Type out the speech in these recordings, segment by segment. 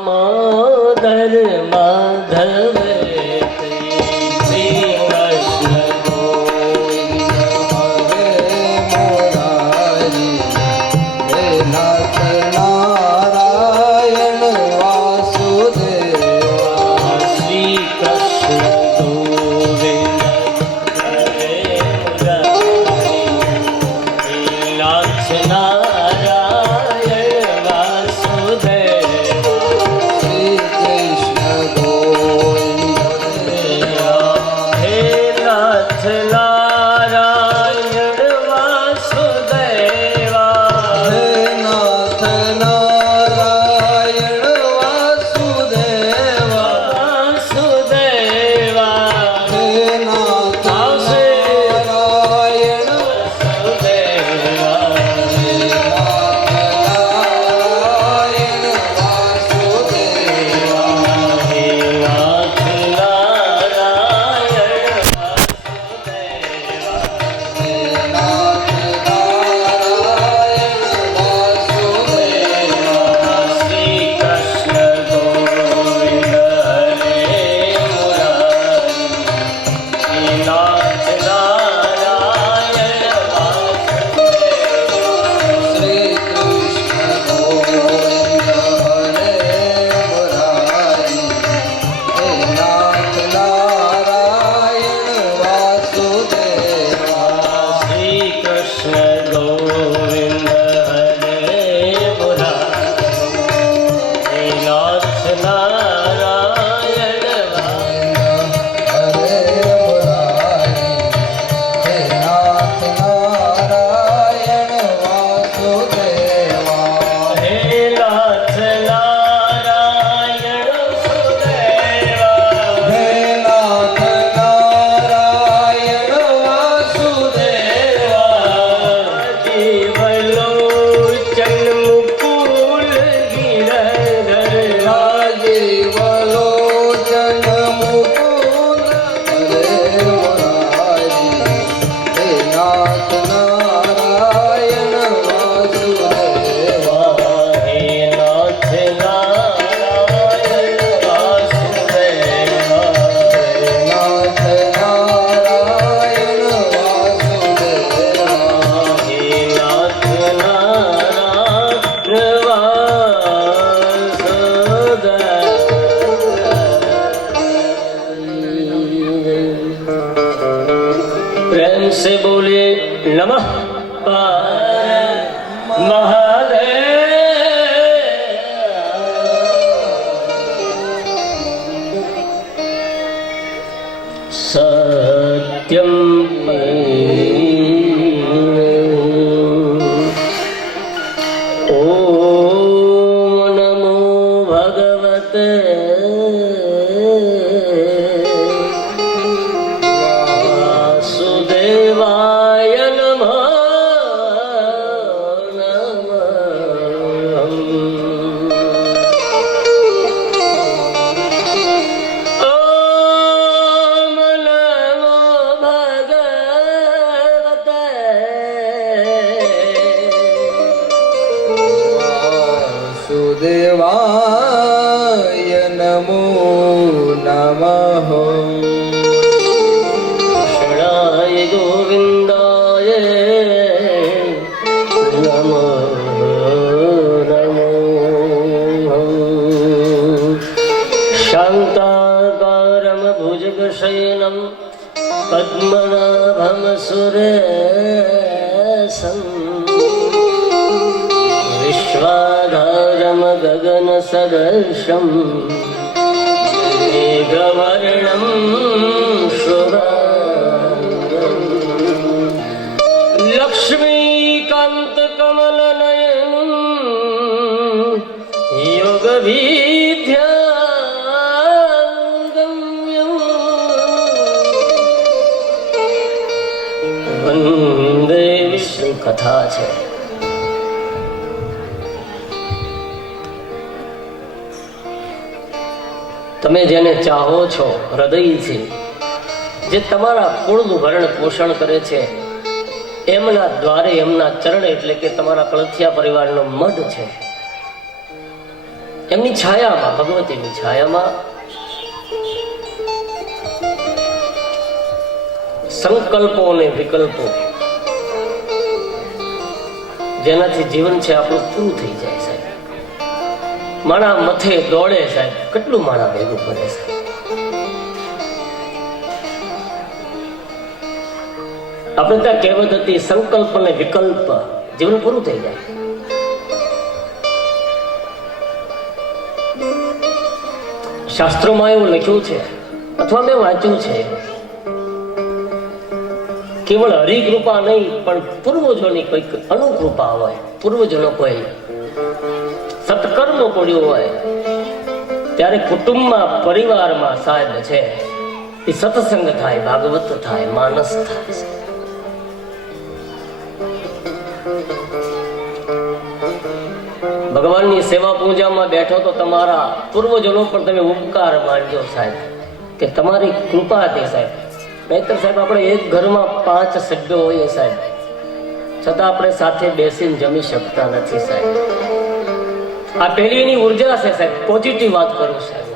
દામોદર માધવ શ્રી કૃષ્ણ ગોવિંદ હરે મુરારી હે નાથ નારાયણ વાસુદેવા શ્રી કૃષ્ણ ગોવિંદ હરે મુરારી હે નાથ નારાયણ વાસુદેવા શ્રી કૃષ્ણ ગોવિંદ હે નાથ નારાયણ વાસુદેવા હે નાથ નારાયણ વાસુદેવા વાસુદેવા હે નાથ નારાયણ વાસુદેવા હે નાથ નારાયણ શ્રી કૃષ્ણ ગોવિંદ હરે મુરારી નાથ નારાયણ વાસુદેવા શ્રી કૃષ્ણ ગોવિંદ હરે મુરારી હે નાથ નારાયણ વાસુદેવા શ્રી કૃષ્ણ ગોવિંદ હરે મુરારી હે નાથ નારાયણ હરે મુરારી હે નાથ નારાયણ વાસુદેવા હે નાથ નારાયણ વાસુદેવા હે નાથ નારાયણ વાસુદેવા જીવલોચન મુકુલ ગિરધર જીવલોચન મુકુલ હરે મુરારી હે નાથ નારાયણ વાસુદેવા હે નાથ નારાયણ વાસુદેવા હે નાથ નારાયણ વાસુદેવા હે નાથ नारायण प्रेम से बोलिए नमः पार्वती महादेव सत्यम ओम नमो भगवते वासुदेवाय नमः ओम नमो भगवते वासुदेवाय नमो नमः शरणाय गोविन्दाय नमो नमो शान्ताकारं भुजगशयनं पद्मनाभं सुरेशं विश्वाधारं गगनसदृशं मेघवर्णं शुभाङ्गं लक्ष्मीकान्तकमलनयनं योगविद्यागम्यं वन्दे विष्णु कथा છે તમે જેને ચાહો છો હૃદયથી, જે તમારા કુળનું ભરણ પોષણ કરે છે, એમના દ્વારે એમના ચરણ એટલે કે તમારા કળથિયા પરિવારનો મઢ છે. એમની છાયામાં, ભગવતીની છાયામાં સંકલ્પો અને વિકલ્પો, જેનાથી જીવન છે આપણું પૂરું થઈ જાય સાહેબ. માણા મથે દોડે સાહેબ, કેટલું માણા ભેગું કરે સાહેબ. આપણે ત્યાં કહેવત હતી, સંકલ્પ અને વિકલ્પ, જીવન પૂરું થઈ જાય. શાસ્ત્રોમાં એવું લખ્યું છે અથવા મેં વાંચ્યું છે, કેવળ હરિકૃપા નહીં પણ પૂર્વજોની કોઈક અનુકૃપા હોય, પૂર્વજોનો કોઈ સત્કર્મ પડ્યું હોય, ત્યારે કુટુંબમાં, પરિવારમાં સાહેબ છે એ સત્સંગ થાય, ભાગવત થાય, માનસ થાય. ભગવાનની સેવા પૂજામાં બેઠો તો તમારા પૂર્વજનો પર તમે ઉપકાર માનજો સાહેબ, કે તમારી કૃપા હતી સાહેબ. નહીતર સાહેબ આપણે એક ઘરમાં 5 સભ્યો હોઈએ સાહેબ, છતાં આપણે સાથે બેસીને જમી શકતા નથી સાહેબ. આ પહેલી એની ઉર્જા છે સાહેબ, પોઝિટિવ વાત કરું સાહેબ.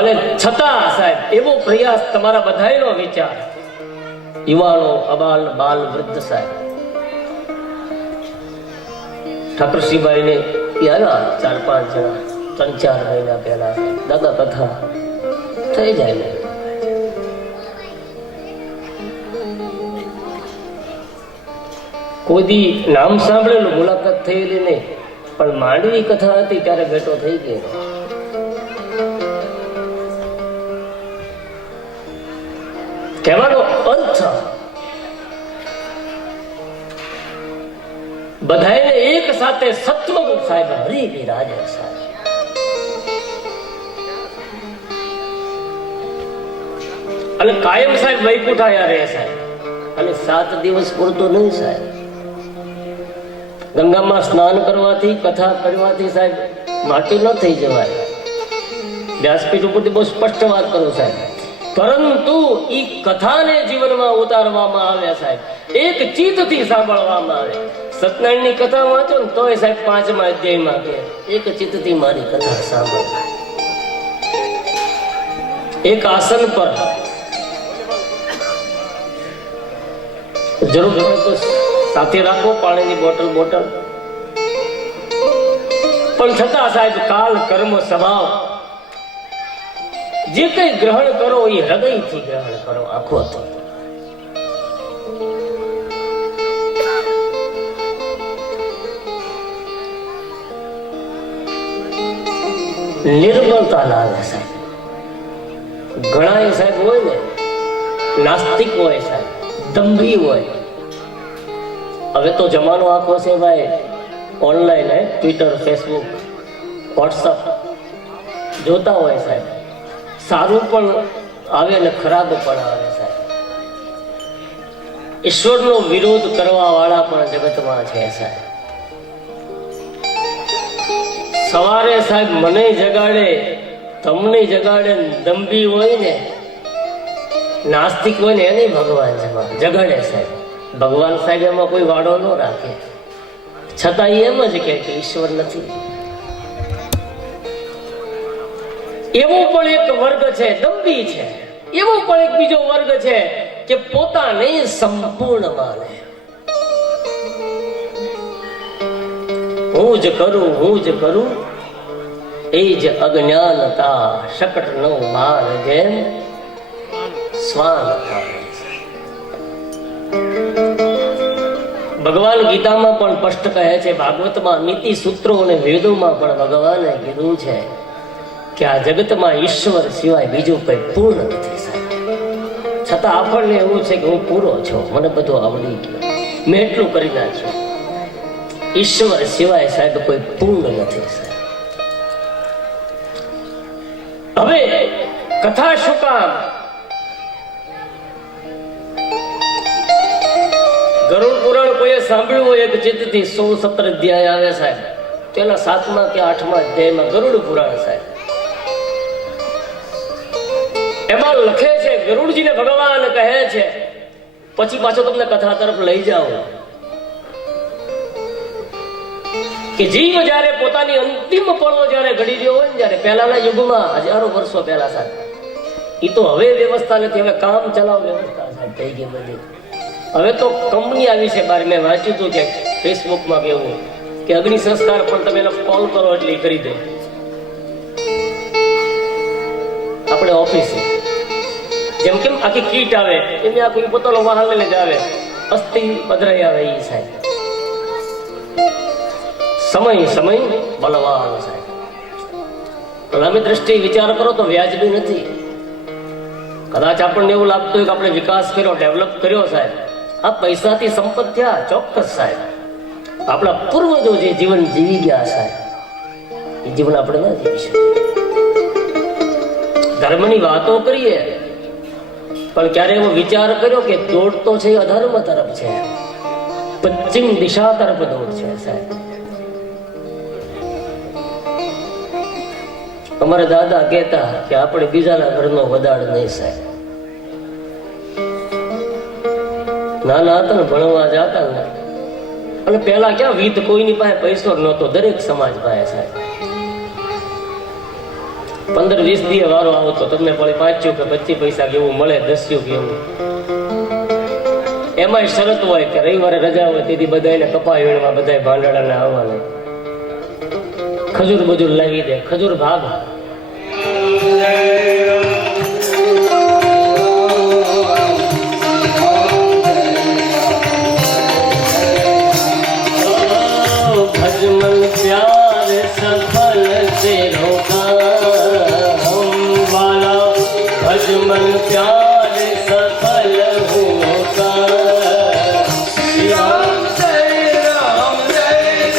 અને છતાં સાહેબ એવો પ્રયાસ, તમારા બધાયનો વિચાર, યુવાનો, અબાલ, બાલ, વૃદ્ધ સાહેબ, ઠાકરસિંહભાઈ ને આવ્યા 4-5 જણા 3-4 મહિના પહેલા, દાદા કથા થઈ જાય ને. કોઈ દી નામ સાંભળેલું, મુલાકાત થયેલી નહીં, પણ માંડવી કથા હતી ત્યારે ભેટો થઈ ગયો. કહેવાનો અર્થ, બધાને એક સાથે સત્વગુણ સાહેબ હરિ બિરાજે સાહેબ. અને કાયમ સાહેબ વૈકુંઠ આયા રહે સાહેબ. અને 7 દિવસ પૂરતો નહીં સાહેબ. ગંગામાં સ્નાન કરવાથી, કથા કરવાથી સાહેબ માટી ન થઈ જવાય. વ્યાસપીઠ ઉપરથી બહુ સ્પષ્ટ વાત કરું સાહેબ. પરંતુ એ કથાને જીવનમાં ઉતારવામાં આવે સાહેબ, એક ચિત્તથી સાંભળવામાં આવે. સત્યનારાયણની કથા વાંચો ને તોય સાહેબ 5મા અધ્યાયમાં કે એક ચિત્તથી મારી કથા સાંભળ. એક આસન પર જરૂર પડે તો સાથે રાખો પાણીની બોટલ. પણ છતાં સાહેબ કાલ, કર્મ, સ્વભાવ જે કઈ ગ્રહણ કરો એ હૃદયથી ગ્રહણ કરો, આંખોથી. નિર્બળતા લાગે સાહેબ. ઘણા એ સાહેબ હોય ને, નાસ્તિક હોય સાહેબ, દંભી હોય. હવે તો જમાનો આખો છે ભાઈ ઓનલાઈન, ટ્વિટર, ફેસબુક, વોટ્સઅપ જોતા હોય સાહેબ. સારું પણ આવે ને ખરાબ પણ આવે સાહેબ. ઈશ્વરનો વિરોધ કરવા વાળા પણ જગતમાં છે સાહેબ. સવારે સાહેબ મને જગાડે, તમને જગાડે, દંભી હોય ને, નાસ્તિક હોય ને, એને ભગવાન જગાડે સાહેબ. ભગવાન સાહેબ એમાં કોઈ વાડો ન રાખે, છતાં એમ જ કે ઈશ્વર નથી. એવો પણ એક વર્ગ છે, દંભી છે. એવો પણ એક બીજો વર્ગ છે કે પોતાને સંપૂર્ણ માને. હું જ કરું એ જ અજ્ઞાનતા, શકટ નો માર જેમ સ્વાન. ભગવાન ગીતામાં પણ સ્પષ્ટ કહે છે, ભાગવતમાં નીતિ સૂત્રો અને વેદોમાં પણ ભગવાને કીધું છે કે આ જગતમાં ઈશ્વર સિવાય બીજું કઈ પૂર્ણ નથી સાહેબ. છતાં આપણને એવું છે કે હું પૂરો છું, મને બધું આવડી ગયું, મેં એટલું કરી નાખ્યું. ઈશ્વર સિવાય સાહેબ કોઈ પૂર્ણ નથી સાહેબ. હવે કથા શું કામ? ગરુડ પુરાણ કોઈએ સાંભળ્યું હોય, એક ચિત્તથી 16-17 અધ્યાય આવે સાહેબ. તેના 7મા કે 8મા અધ્યાયમાં ગરુડ પુરાણ સાહેબ. એમાં લખે છે, ગરુડજીને ભગવાન કહે છે, પછી પાછો તમને કથા તરફ લઈ જાઓ. કે જીવ જ્યારે પોતાની અંતિમ પળો જ્યારે ઘડી રહ્યો હોય ને, જ્યારે પહેલાના યુગમાં હજારો વર્ષો પહેલા સાહેબ, એ તો હવે વ્યવસ્થા નથી, હવે કામ ચલાવ વ્યવસ્થા સાહેબ થઈ ગઈ બધી. હવે તો કંપની આવી છે બહાર, મેં વાંચ્યું હતું કે ફેસબુકમાં કેવું કે અગ્નિ સંસ્કાર પણ તમે એને કોલ કરો એટલે એ કરી દે. આપણે ઓફિસે જેમ કેમ આખી કીટ આવે એમ આખું પોતાનો વાહન લઈને જ આવે, અસ્થિ પધરાઈ આવે એ સાહેબ. સમય સમય બલવાન સાહેબ. લાંબી દ્રષ્ટિ વિચાર કરો તો વ્યાજબી નથી. કદાચ આપણને એવું લાગતું હોય કે આપણે વિકાસ કર્યો, ડેવલપ કર્યો સાહેબ, આ પૈસાથી સંપત્તિ થયા, ચોક્કસ સાહેબ. આપણા પૂર્વજો જે જીવન જીવી ગયા સાહેબ, એ જીવન આપણે ના જીવી શકીએ. ધર્મની વાતો કરીએ પણ ક્યારે એવો વિચાર કર્યો કે દોડ તો છે અધર્મ તરફ છે, પશ્ચિમ દિશા તરફ દોડ છે સાહેબ. અમારા દાદા કહેતા કે આપણે બીજાના ઘરનો વદાડ નહીં સાહેબ. નાના હતા ને ભણવા જતા ને, અને પેલા ક્યાં વિધ કોઈની પાસે પૈસો નહોતો, દરેક સમાજ પાસે સાહેબ. 15-20 દિવસ વારો આવતો, તમને પડે 5 કે 25 પૈસા કેવું મળે, 10 કેવું. એમાંય શરત હોય કે રવિવારે રજા હોય તેથી બધાને કપા વીણવા, બધા ભાંડાળાને આવવાના, ખજૂર બજૂર લાવી દે, ખજૂર ભાગ. ભજમન પ્યાર સફલ તેરો વાલા, ભજમન પ્યાર સફલ હોતા. શ્રી રામ જય રામ જય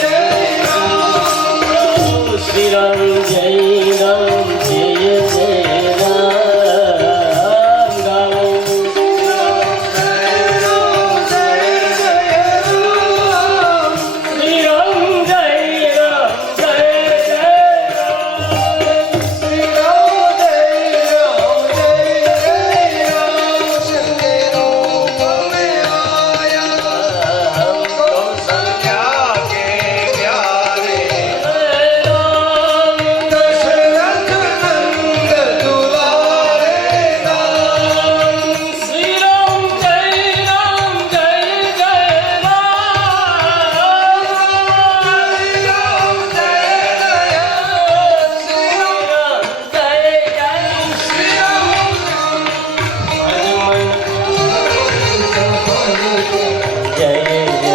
જય રામ, શ્રી રામ જય રામ જય જય રામ, ગાઓ શ્રી રામ જય રામ જય જય રામ, શ્રી રામ જય રામ જય જય રામ, શંકરો તમે આયા તો સંખ્યા કે પ્યારે, રામ દશરથ નંદ દુલારે રામ, શ્રી રામ જય રામ જય જય રામ, રામ જય જય શ્રી રામ જય જય શ્રી રામ, જય જય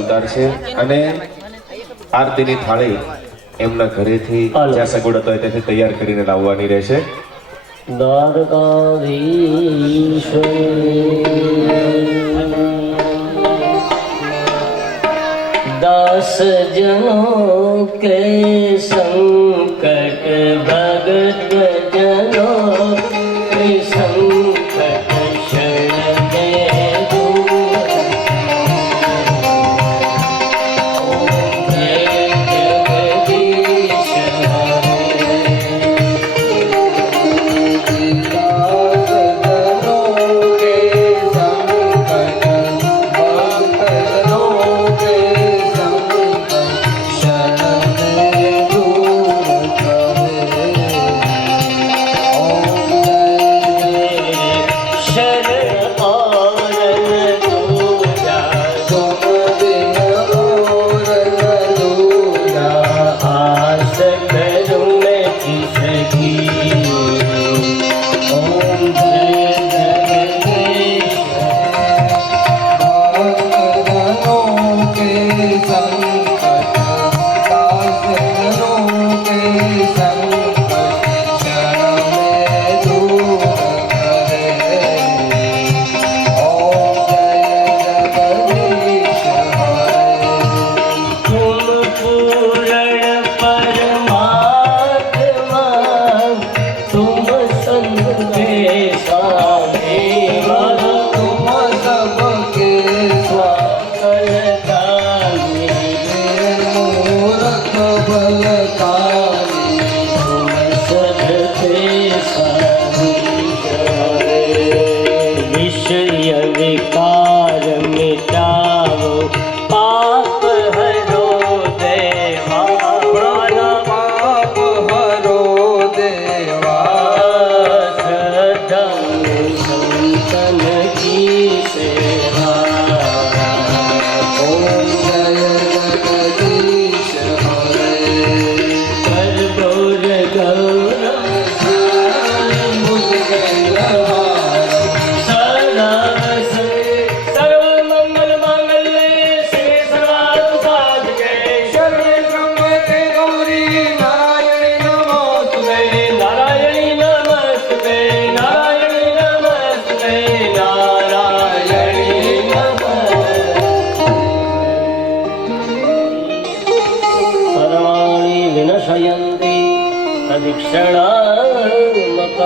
ઉતારશે અને આરતીની થાળી એમના ઘરેથી જ્યાં સગવડ હતો ત્યાંથી તૈયાર કરીને લાવવાની રહેશે. दास जनों के संकट भगत जनों के संकट शरण दे दूर, ओम जय जगदीश हरे. दास जनों के संकट भगत जनों के संकट शरण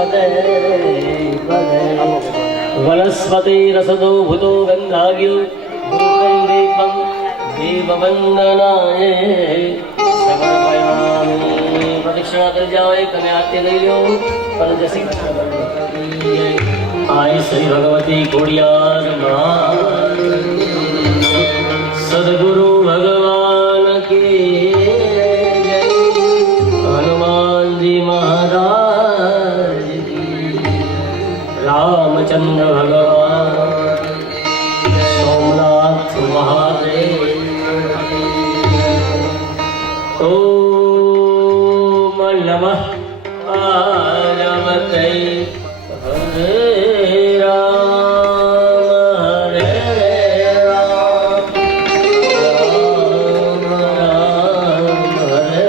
પદે પદે વનસ્પતિ રસદો ભૂતો ગંધાવ્યો દીપમ દેવવંદનાય સમર્પયામિ પ્રદક્ષિણા કરી જાઓ એક અને આરતી લઈ લો પંચસી આય શ્રી ભગવતી ખોડિયાર માં સદગુરુ ભગવાન કી જય હનુમાનજી મહારાજ કી રામચંદ્ર ભગવાન સોમનાથ મહાદેવ ઓમ નમઃ પાર્વતે હરે રામ હરે રામ રામ રામ હરે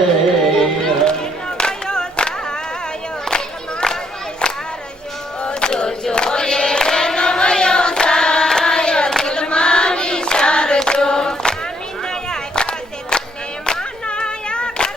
સ્વામી નયા પાસે તને મનાયા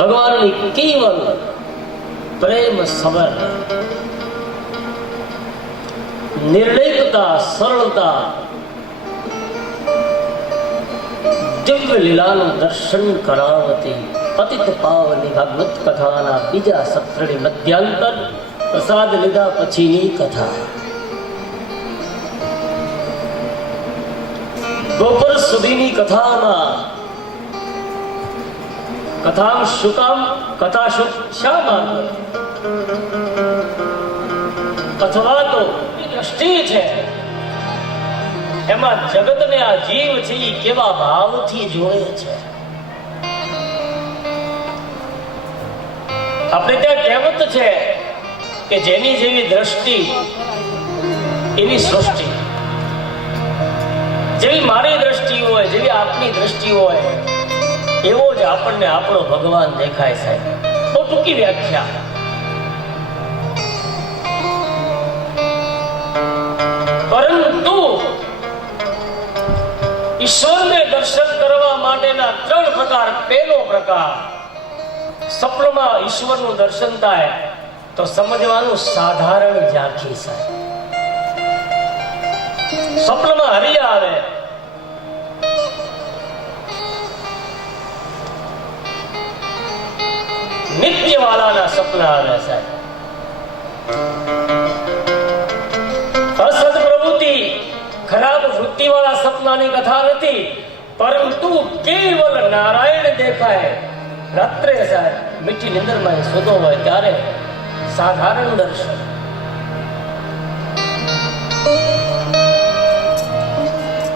ભગવાનની કેવલ પ્રેમ સબર, નિર્લેપતા, સરળતા, દિવ્ય લીલાનું દર્શન કરાવતી પતિત પાવની ભાગવત કથાના બીજા સત્રની મધ્યાંતર પ્રસાદ લીધા પછીની કથા. બપોર સુધીની કથામાં શું કામ કથા શા માટે અથવા તો દ્રષ્ટિ છે એમાં જગતને આ જીવ છે એ કેવા ભાવથી જોડે છે. આપણે ત્યાં કહેવત છે કે જેની જેવી દ્રષ્ટિ એની સૃષ્ટિ. જેવી મારી દ્રષ્ટિ હોય, જેવી આપની દ્રષ્ટિ હોય, એવો જ આપણને આપણો ભગવાન દેખાય છે. બહુ ટૂંકી વ્યાખ્યા. પરંતુ ઈશ્વરને દર્શન કરવા માટેના 3 પ્રકાર. પહેલો પ્રકાર, સ્વપ્નમાં ઈશ્વરનું દર્શન થાય તો સમજવાનું સાધારણ ઝાંખી સાહેબ. સ્વપ્નમાં હરિયા આવે, નિત્ય વાળાના સપના આવે સાહેબ. અસદ પ્રવૃત્તિ, ખરાબ વૃત્તિ વાળા સપનાની કથા નથી, પરંતુ કેવલ નારાયણ દેખાય રાત્રે સાહેબ, મીઠી નિંદરમાં સૂતો હોય ત્યારે સાધારણ દર્શન.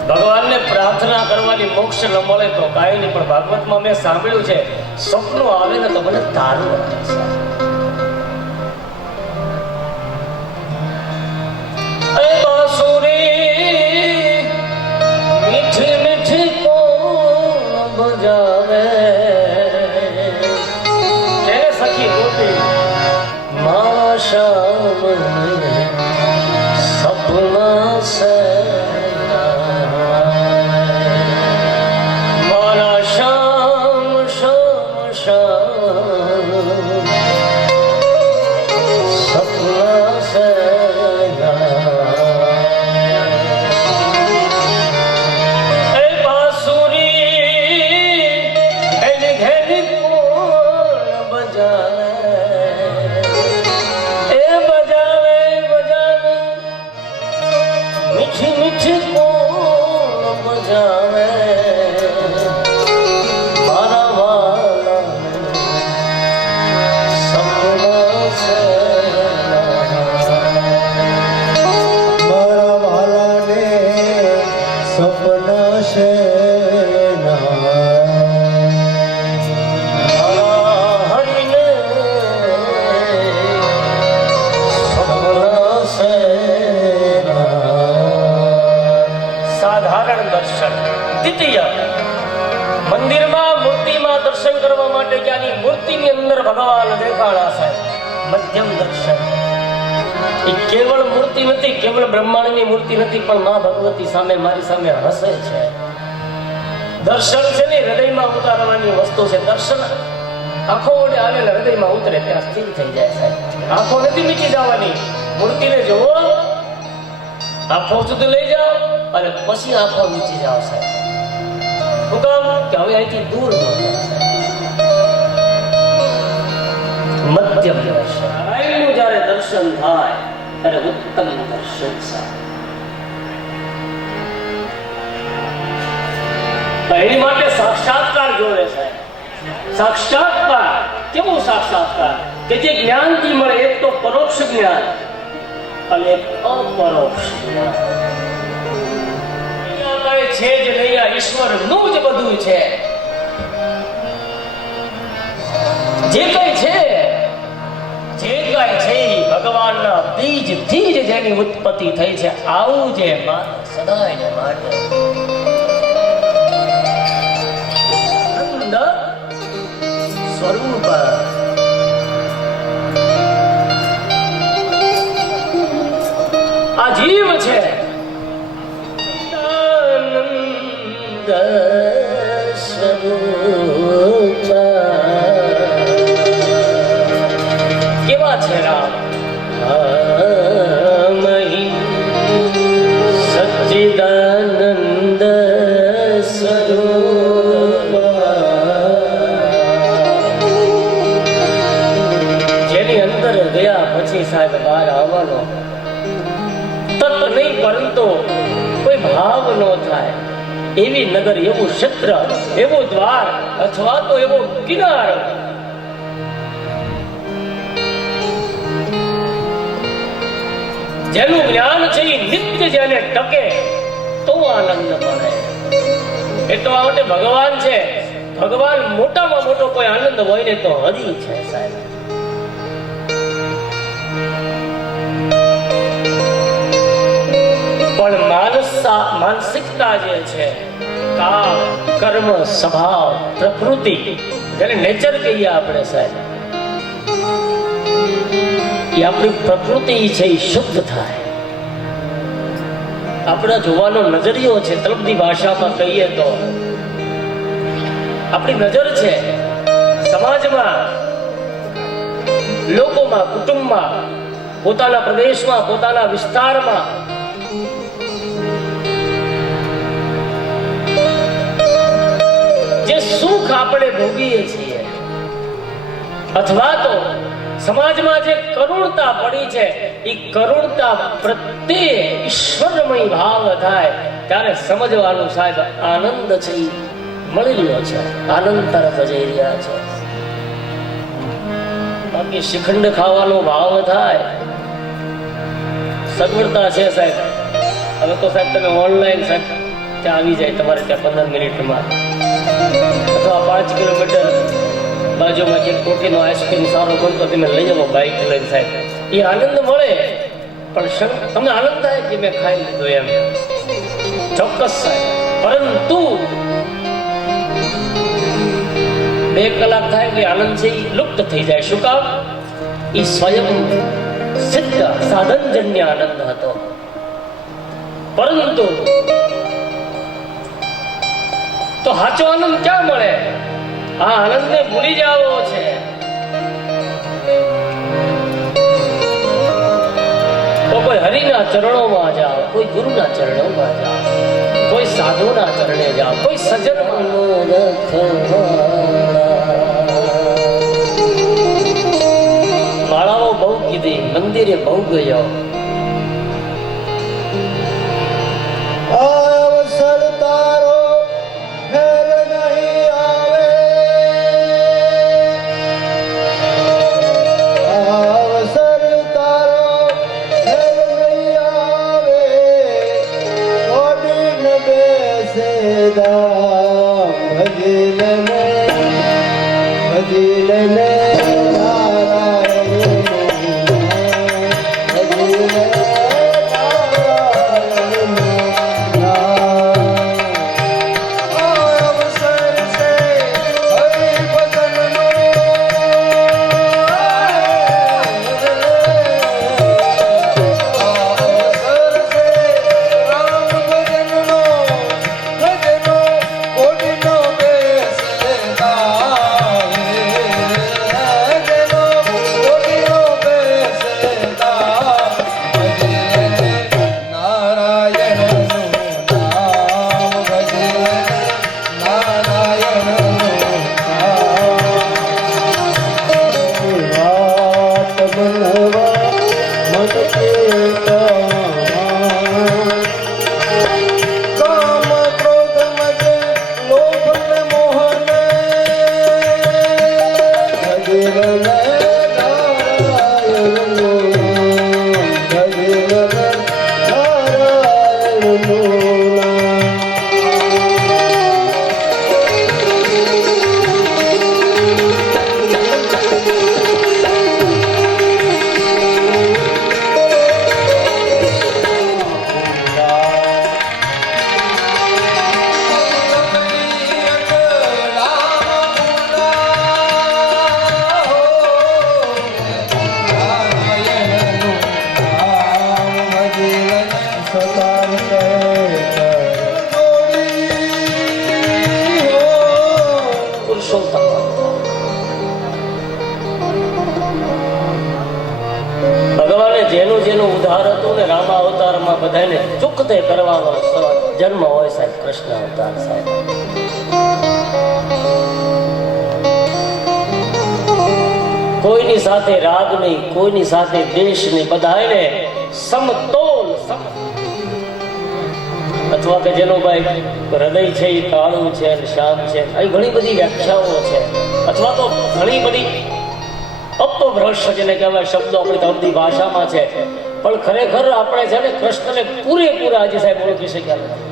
ભગવાનને પ્રાર્થના કરવાની મોક્ષ ન મળે તો કાંઈ નહીં, પણ ભાગવતમાં મેં સાંભળ્યું છે સપનું આવે ને તો મને તારું આવે છે. મીઠી મીઠી કોણ બજાવે, એને સખી ગોપી મારા શ્યામ સપના સે મંદિરમાં મૂર્તિમાં દર્શન કરવા માટે જ્યાંની મૂર્તિની અંદર ભગવાન દેખાણા છે. મધ્યમ દર્શન એ કેવળ મૂર્તિ નથી, કેવળ બ્રહ્માંડની મૂર્તિ નથી, પણ માં ભગવતી સામે મારી સામે હસે છે. દર્શન છે ને હૃદયમાં ઉતારવાની વસ્તુ છે. દર્શન આંખો વડે આવેલા હૃદયમાં ઉતરે ત્યાં સ્થિર થઈ જાય સાહેબ. આંખો નથી મીચી જવાની. મૂર્તિને જોવો, આંખો સુધી લઈ જાઓ અને પછી આંખો મીચી જાઓ સાહેબ. શું કામ કે હવે અહીંથી દૂર ન જાય. મધ્યમ દર્શન, નારાયણનું જ્યારે દર્શન થાય ત્યારે ઉત્તમ દર્શન સાહેબ. એની માટે સાક્ષાત્કાર જોડે સાહેબ. સાક્ષાત્કાર કેવું સાક્ષાત્કાર કે જે જ્ઞાનથી મળે, એક તો પરોક્ષ જ્ઞાન અને એક અપરોક્ષ જ્ઞાન. છે જ નહીં, આ ઈશ્વરનું જ બધું છે. જે કઈ છે ભગવાનના બીજથી જ જેની ઉત્પત્તિ થઈ છે. આવું જે સદાય માટે સ્વરૂપ આ જીવ છે. સ્વરૂપ સચ્ચિદાનંદ સ્વરૂપ જેની અંદર ગયા પછી સાહેબ બહાર આવવાનો તત્વ નહીં પરંતુ કોઈ ભાવ ન થાય એવી નગર, એવું ક્ષેત્ર, એવો દ્વાર અથવા તો એવો કિનારો જેનું જ્ઞાન છે એ નિત્ય જેને ટકે તો આનંદ મળે. એટલા માટે ભગવાન છે, ભગવાન મોટામાં મોટો કોઈ આનંદ હોય ને તો હરિ છે સાહેબ. પણ માનસિકતા જે છે, કાળ, કર્મ, સ્વભાવ, પ્રકૃતિ, જેને નેચર કહીએ આપણે સાહેબ, એ આપણી પ્રકૃતિ છે એ શુદ્ધ થાય. આપણા જોવાનો નજરિયો છે, તલબની ભાષામાં કહીએ તો આપણી નજર છે સમાજમાં, લોકોમાં, કુટુંબમાં, પોતાના પ્રદેશમાં, પોતાના વિસ્તારમાં જે સુખ આપણે ભોગવીએ છીએ અથવા તો સમાજમાં જે કરુણતા પડી છે એ કરુણતા પ્રત્યે ઈશ્વરમય ભાવ થાય ત્યારે સમજવાનું સાહેબ આનંદ છે એ મળી રહ્યો છે, આનંદ તરફ જઈ રહ્યા છે. બાકી શ્રીખંડ ખાવાનો ભાવ થાય, સગવડતા છે સાહેબ. હવે તો સાહેબ તમે ઓનલાઈન સાહેબ ત્યાં આવી જાય તમારે ત્યાં 15 મિનિટમાં, અથવા 5 કિલોમીટર બાજુમાં જે કોઠીનો આઈસ્ક્રીમ સારો બનતો તમે લઈ જાઓ બાઈક લઈને સાહેબ, એ આનંદ મળે. પણ તમને આનંદ થાય કે મેં ખાઈ લીધો એમ, ચોક્કસ સાહેબ. પરંતુ 2 કલાક થાય એટલે આનંદ છે એ લુપ્ત થઈ જાય. શું કામ? એ સ્વયં સિદ્ધ સાધનજન્ય આનંદ હતો. પરંતુ તો સાચો આનંદ ક્યાં મળે? આ આનંદને ભૂલી જાવો છે. તો કોઈ હરિના ચરણોમાં જાઓ, કોઈ ગુરુના ચરણોમાં જાઓ, કોઈ સાધુના ચરણે જાઓ, કોઈ સજ્જન માળાઓ બહુ કીધી, મંદિરે બહુ ગયો. સતાર સુખ તે કરવાનો જન્મ હોય સાહેબ કૃષ્ણ અવતાર સાહેબ. કોઈની સાથે રાગ નહીં, કોઈની સાથે દ્વેષ નહીં, બધાને સમતોલ અથવા કે જેનો ભાઈ હૃદય છે એ કાળું છે અને શ્યામ છે, આવી ઘણી બધી વ્યાખ્યાઓ છે. અથવા તો ઘણી બધી અપભ્રંશ જેને કહેવાય શબ્દો આપણી તળપદી ભાષામાં છે, પણ ખરેખર આપણે છે ને કૃષ્ણને પૂરેપૂરા આજે સાહેબ ઓળખી શક્યા નથી.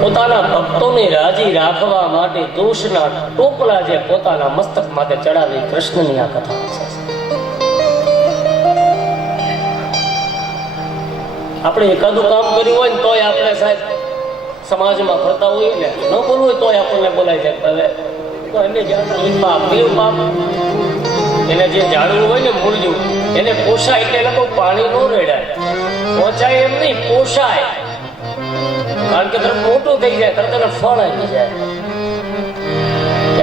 પોતાના ભક્તોને રાજી રાખવા માટે દોષના ટોપલા જે પોતાના મસ્તક માટે ચડાવી કૃષ્ણની આ કથા છે. આપણે એકાદું કામ કર્યું હોય ને તોય આપણે સાહેબ સમાજમાં ફરતા હોઈએ ને, ન બોલવું હોય તોય આપણને બોલાય છે. હવે તો એને પાપ એને જે જાણવું હોય ને મૂળ્યું એને પોષાય એટલે લોકો પાણી ન રેડાય, પહોંચાય એમ નહીં, પોષાય. કારણ કે તરફ મોટું થઈ જાય તરત એને ફળ આવી જાય,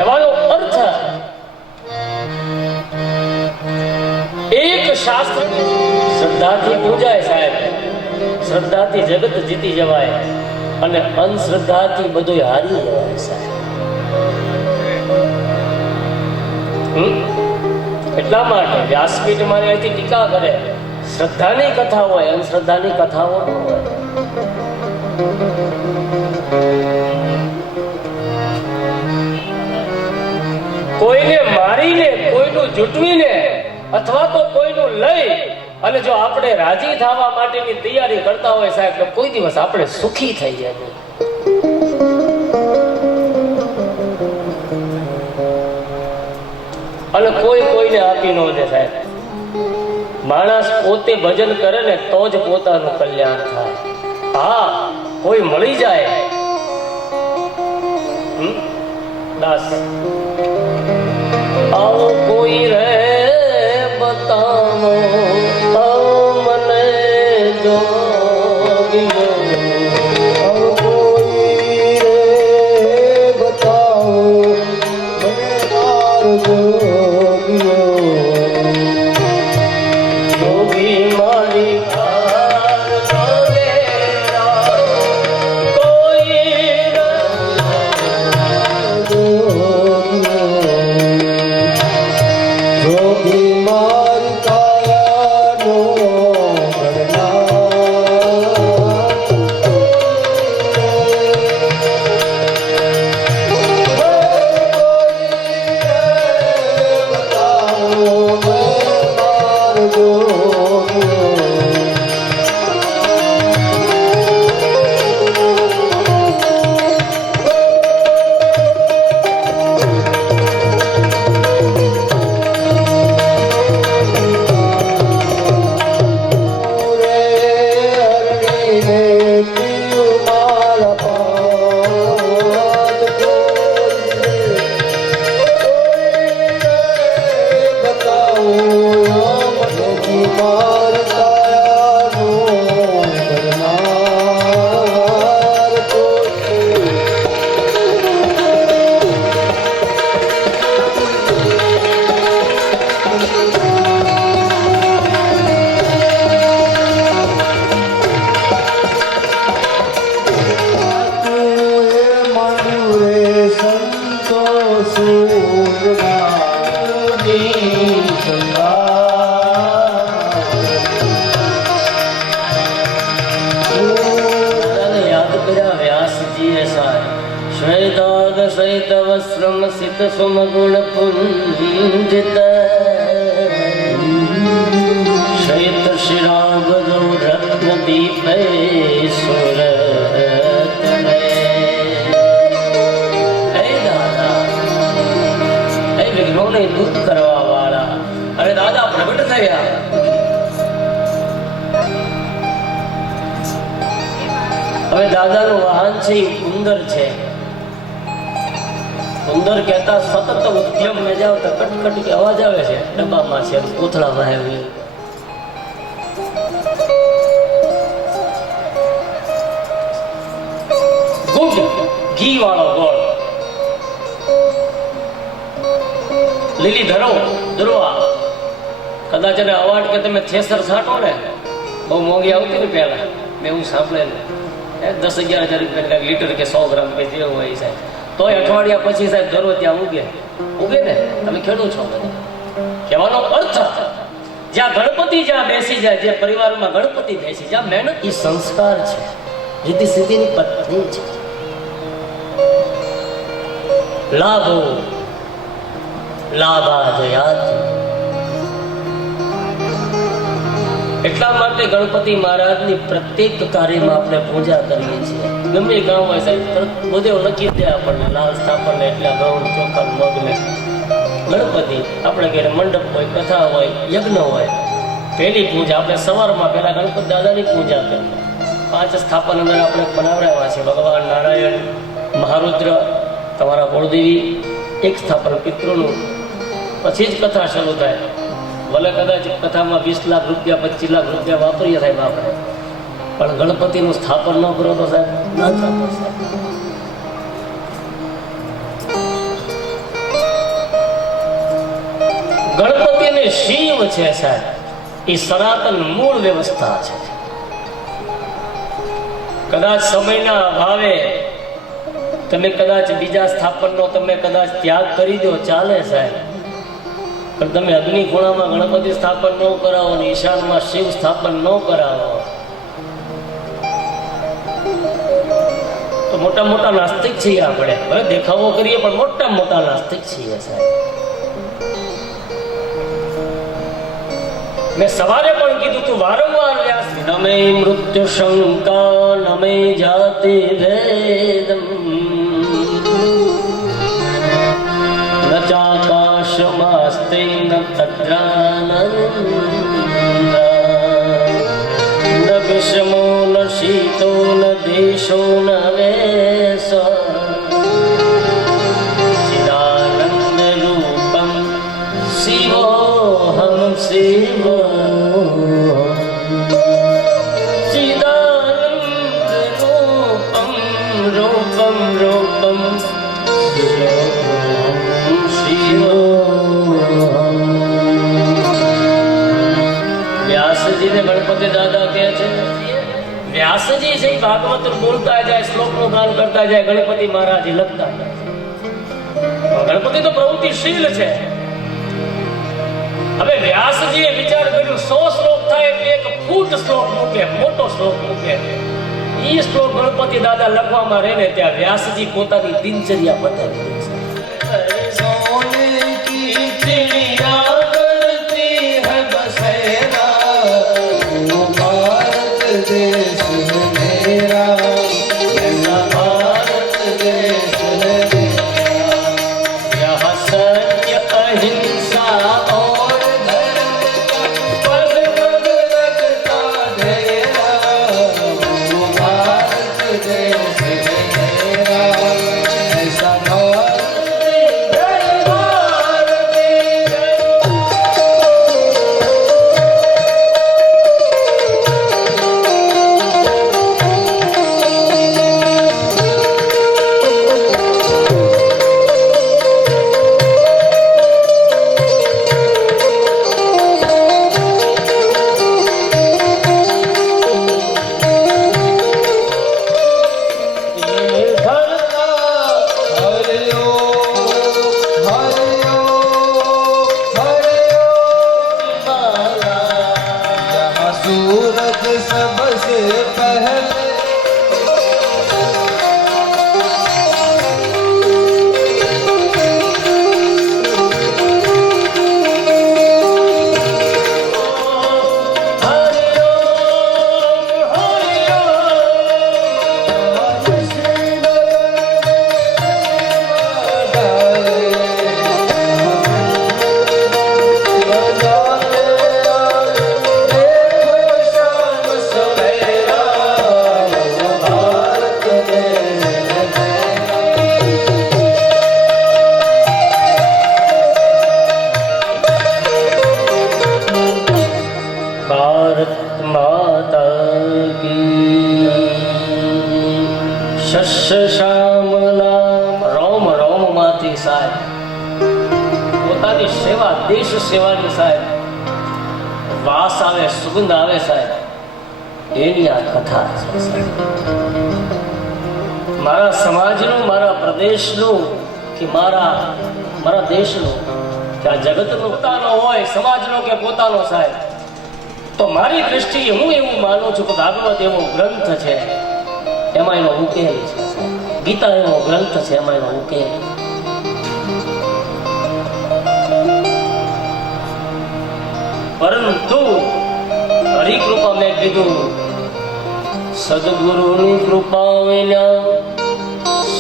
એવાનો અર્થ. એક શાસ્ત્ર શ્રદ્ધાથી પૂજાય સાહેબ, શ્રદ્ધાથી જગત જીતી જવાય અને અંધશ્રદ્ધાથી બધું હારી જવાય સાહેબ. એટલા માટે વ્યાસપીઠ મારે અહીંથી ટીકા કરે, શ્રદ્ધાની કથા હોય, અંધશ્રદ્ધાની કથાઓ ન હોય. કોઈને મારીને, કોઈનું જૂટવીને અથવા તો કોઈનું લઈ અને જો આપણે રાજી થવા માટેની તૈયારી કરતા હોય સાહેબ તો કોઈ દિવસ આપણે સુખી થઈ જાય. અને કોઈ કોઈને આપી ન દે સાહેબ. માણસ પોતે ભજન કરે ને તો જ પોતાનું કલ્યાણ થાય. હા, કોઈ મળી જાય દાસ આવો કોઈ રે બતાવો મને જોગીઓ, આવો કોઈ રે બતાવો મને માર જોગીઓ. જોગી મારી વસ્ત્રમસિત સુમગુણ પુંજિત શૈત શિરાગદો રત્ન દીપે સુર. વિઘ્નોને દૂર કરવા વાળા અરે દાદા પ્રગટ થયા. હવે દાદાનું વાહન છે એ ઉંદર છે. ઉંદર કહેતા સતત ઉદ્યમ ને જાવ તો કટકટ કે અવાજ આવે છે, ડબ્બામાં છે, કોથળામાં આવી. ગુડ ઘી વાળો ગોળ, લીલી ધરો દુર્વા કદાચ એને અવાજ કે તમે થેસર છાંટો ને, બહુ મોંઘી આવતી ને પહેલા, મેં એવું સાંભળેલું 10-11 હજાર રૂપિયા લીટર કે 100 ગ્રામ કે જે હોય સાહેબ, તો અઠવાડિયા પછી સાહેબ દરરોજ ત્યાં ઉગે ને. તમે ખેડૂત છો બધા. કહેવાનો અર્થ, જ્યાં ગણપતિ જ્યાં બેસી જાય, જે પરિવારમાં ગણપતિ બેસી જ્યાં મહેનત, એ સંસ્કાર છે, રીતિ સિદ્ધિની પત્ની છે. લાભો લાભાજયાત. એટલા માટે ગણપતિ મહારાજની પ્રત્યેક કાર્યમાં આપણે પૂજા કરીએ છીએ. ગમે ગામ હોય સાહેબ, બધે લખી દે આપણને લાલ સ્થાપન એટલા ઘઉં ચોખા મગને. ગણપતિ આપણે ઘરે મંડપ હોય, કથા હોય, યજ્ઞ હોય, પહેલી પૂજા આપણે સવારમાં પહેલા ગણપતિ દાદાની પૂજા કરીએ. 5 સ્થાપન અંદર આપણે બનાવડાવ્યા છે. ભગવાન નારાયણ, મહારુદ્ર, તમારા કુળદેવી, એક સ્થાપન પિતૃનું, પછી જ કથા શરૂ થાય. ભલે કદાચ કથામાં 20 લાખ રૂપિયા 25 લાખ રૂપિયા વાપરીએ સાહેબ આપણે, પણ ગણપતિનું સ્થાપન ન કરો તો સાહેબ ના થતું સાહેબ. ગણપતિ અને શિવ છે સાહેબ, એ સનાતન મૂળ વ્યવસ્થા છે. કદાચ સમયના અભાવે તમે કદાચ બીજા સ્થાપનનો તમે કદાચ ત્યાગ કરી દો, ચાલે સાહેબ, પણ તમે અગ્નિ ખૂણામાં ગણપતિ સ્થાપન ન કરાવો ને ઈશાનમાં શિવ સ્થાપન ન કરાવો તો મોટા મોટા નાસ્તિક છીએ આપણે. હવે દેખાવો કરીએ પણ મોટા મોટા નાસ્તિક છીએ સાહેબ. મેં સવારે પણ કીધું તું વારંવાર, વ્યાસ નમે મૃત્યુ શંકા નમે જાતિ ભેદમ ન ચાકાશમાસ્તે ન તદ્રાનંદ ન વિષમો ન શીતો ન દેશો ન વેશ ચિદાનંદ રૂપમ શિવોહમ શિવ ગણપતિ દાદા કહે છે, વ્યાસજી છે ભાગવત બોલતા જાય, શ્લોકનું ગાન કરતા જાય, ગણપતિ મહારાજ લખતા જાય. ગણપતિ તો પ્રવૃત્તિશીલ છે. હવે વ્યાસજીએ વિચાર કર્યું 100 શ્લોક થાય એટલે એક ફૂટ શ્લોક મૂકે, મોટો શ્લોક મૂકે. એ શ્લોક ગણપતિ દાદા લખવામાં રહે ને ત્યાં વ્યાસજી પોતાની દિનચર્યા બતાવી દે છે. સોને કી ચિડિયા કરતી હૈ બસેરા देश मेरा, ऐसा भारत देश है यहाँ सत्य अहिंसा और धर्म का पग पग लगता ढेरा, वो भारत देश है मेरा, ऐसा પોતાની સેવા, દેશ સેવાની સાહેબ વાસ આવે, સુગંધ આવે સાહેબ, એની આ કથા છે સાહેબ. મારા સમાજનું, મારા પ્રદેશનું કે મારા દેશનું કે આ જગતનો પોતાનો હોય, સમાજનો કે પોતાનો સાહેબ, તો મારી દ્રષ્ટિએ હું એવું માનું છું કે ભાગવત એવો ગ્રંથ છે, એમાં એનો ઉકેલ છે સાહેબ. ગીતા એવો ગ્રંથ છે, એમાં એનો ઉકેલ. પરંતુ હરિકૃપા મેં કીધું, સદગુરુની કૃપા વિના